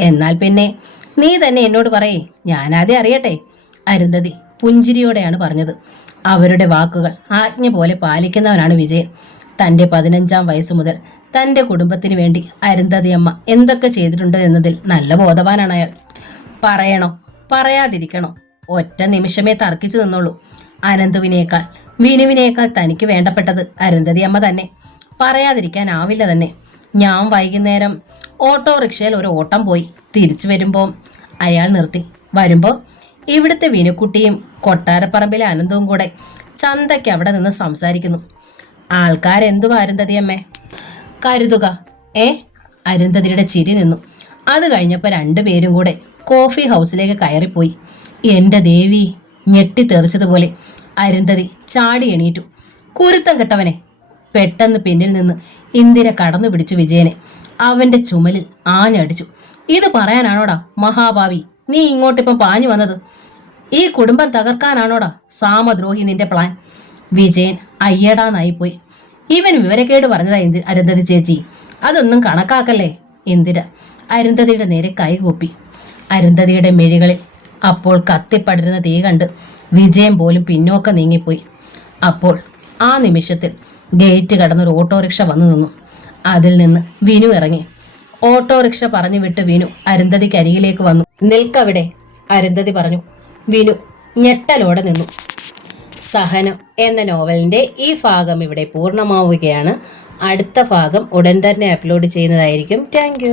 എന്നാൽ പിന്നെ നീ തന്നെ എന്നോട് പറയേ, ഞാനാദ്യം അറിയട്ടെ. അരുന്ധതി പുഞ്ചിരിയോടെയാണ് പറഞ്ഞത്. അവരുടെ വാക്കുകൾ ആജ്ഞ പോലെ പാലിക്കുന്നവനാണ് വിജയൻ. തൻ്റെ 15-ാം വയസ്സ് മുതൽ തൻ്റെ കുടുംബത്തിന് വേണ്ടി അരുന്ധതി അമ്മ എന്തൊക്കെ ചെയ്തിട്ടുണ്ട് എന്നതിൽ നല്ല ബോധവാനാണ് അയാൾ. പറയണോ പറയാതിരിക്കണോ ഒറ്റ നിമിഷമേ തർക്കിച്ചു നിന്നുള്ളൂ. അനന്തുവിനേക്കാൾ വിനുവിനേക്കാൾ തനിക്ക് വേണ്ടപ്പെട്ടത് അരുന്ധതി അമ്മ തന്നെ. പറയാതിരിക്കാനാവില്ല തന്നെ. ഞാൻ വൈകുന്നേരം ഓട്ടോറിക്ഷയിൽ ഒരു ഓട്ടം പോയി തിരിച്ചു വരുമ്പോൾ അയാൾ നിർത്തി. വരുമ്പോൾ ഇവിടുത്തെ വിനുക്കുട്ടിയും കൊട്ടാരപ്പറമ്പിലെ അനന്തവും കൂടെ ചന്തയ്ക്ക് അവിടെ നിന്ന് സംസാരിക്കുന്നു. ആൾക്കാരെന്തുവാ അരുന്ധതിയമ്മേ കരുതുക? അരുന്ധതിയുടെ ചിരി നിന്നു. അത് കഴിഞ്ഞപ്പോൾ രണ്ടുപേരും കൂടെ കോഫി ഹൗസിലേക്ക് കയറിപ്പോയി. എൻ്റെ ദേവി, ഞെട്ടിത്തെറിച്ചതുപോലെ അരുന്ധതി ചാടി എണീറ്റു. കുരുത്തം കെട്ടവനെ! പെട്ടെന്ന് പിന്നിൽ നിന്ന് ഇന്ദിര കടന്നു പിടിച്ചു വിജയനെ. അവന്റെ ചുമലിൽ ആഞ്ഞടിച്ചു. ഇത് പറയാനാണോടാ മഹാഭാവി നീ ഇങ്ങോട്ടിപ്പം പാഞ്ഞു വന്നത്? ഈ കുടുംബം തകർക്കാനാണോടാ സാമദ്രോഹി നിന്റെ പ്ലാൻ? വിജയൻ അയ്യടാന്നായിപ്പോയി. ഇവൻ വിവരക്കേട് പറഞ്ഞതാ അരുന്ധതി ചേച്ചി, അതൊന്നും കണക്കാക്കല്ലേ. ഇന്ദിര അരുന്ധതിയുടെ നേരെ കൈകൂപ്പി. അരുന്ധതിയുടെ മിഴികളിൽ അപ്പോൾ കത്തിപ്പടരുന്ന തീ കണ്ട് വിജയൻ പോലും പിന്നോക്കം നീങ്ങിപ്പോയി. അപ്പോൾ ആ നിമിഷത്തിൽ ഗേറ്റ് കടന്നൊരു ഓട്ടോറിക്ഷ വന്നു നിന്നു. അതിൽ നിന്ന് വിനു ഇറങ്ങി. ഓട്ടോറിക്ഷ പറഞ്ഞു വിട്ട് വിനു അരുന്ധതിക്ക് അരികിലേക്ക് വന്നു. നിൽക്കവിടെ, അരുന്ധതി പറഞ്ഞു. വിനു ഞെട്ടലോടെ നിന്നു. സഹനം എന്ന നോവലിന്റെ ഈ ഭാഗം ഇവിടെ പൂർണ്ണമാവുകയാണ്. അടുത്ത ഭാഗം ഉടൻ തന്നെ അപ്ലോഡ് ചെയ്യുന്നതായിരിക്കും. താങ്ക്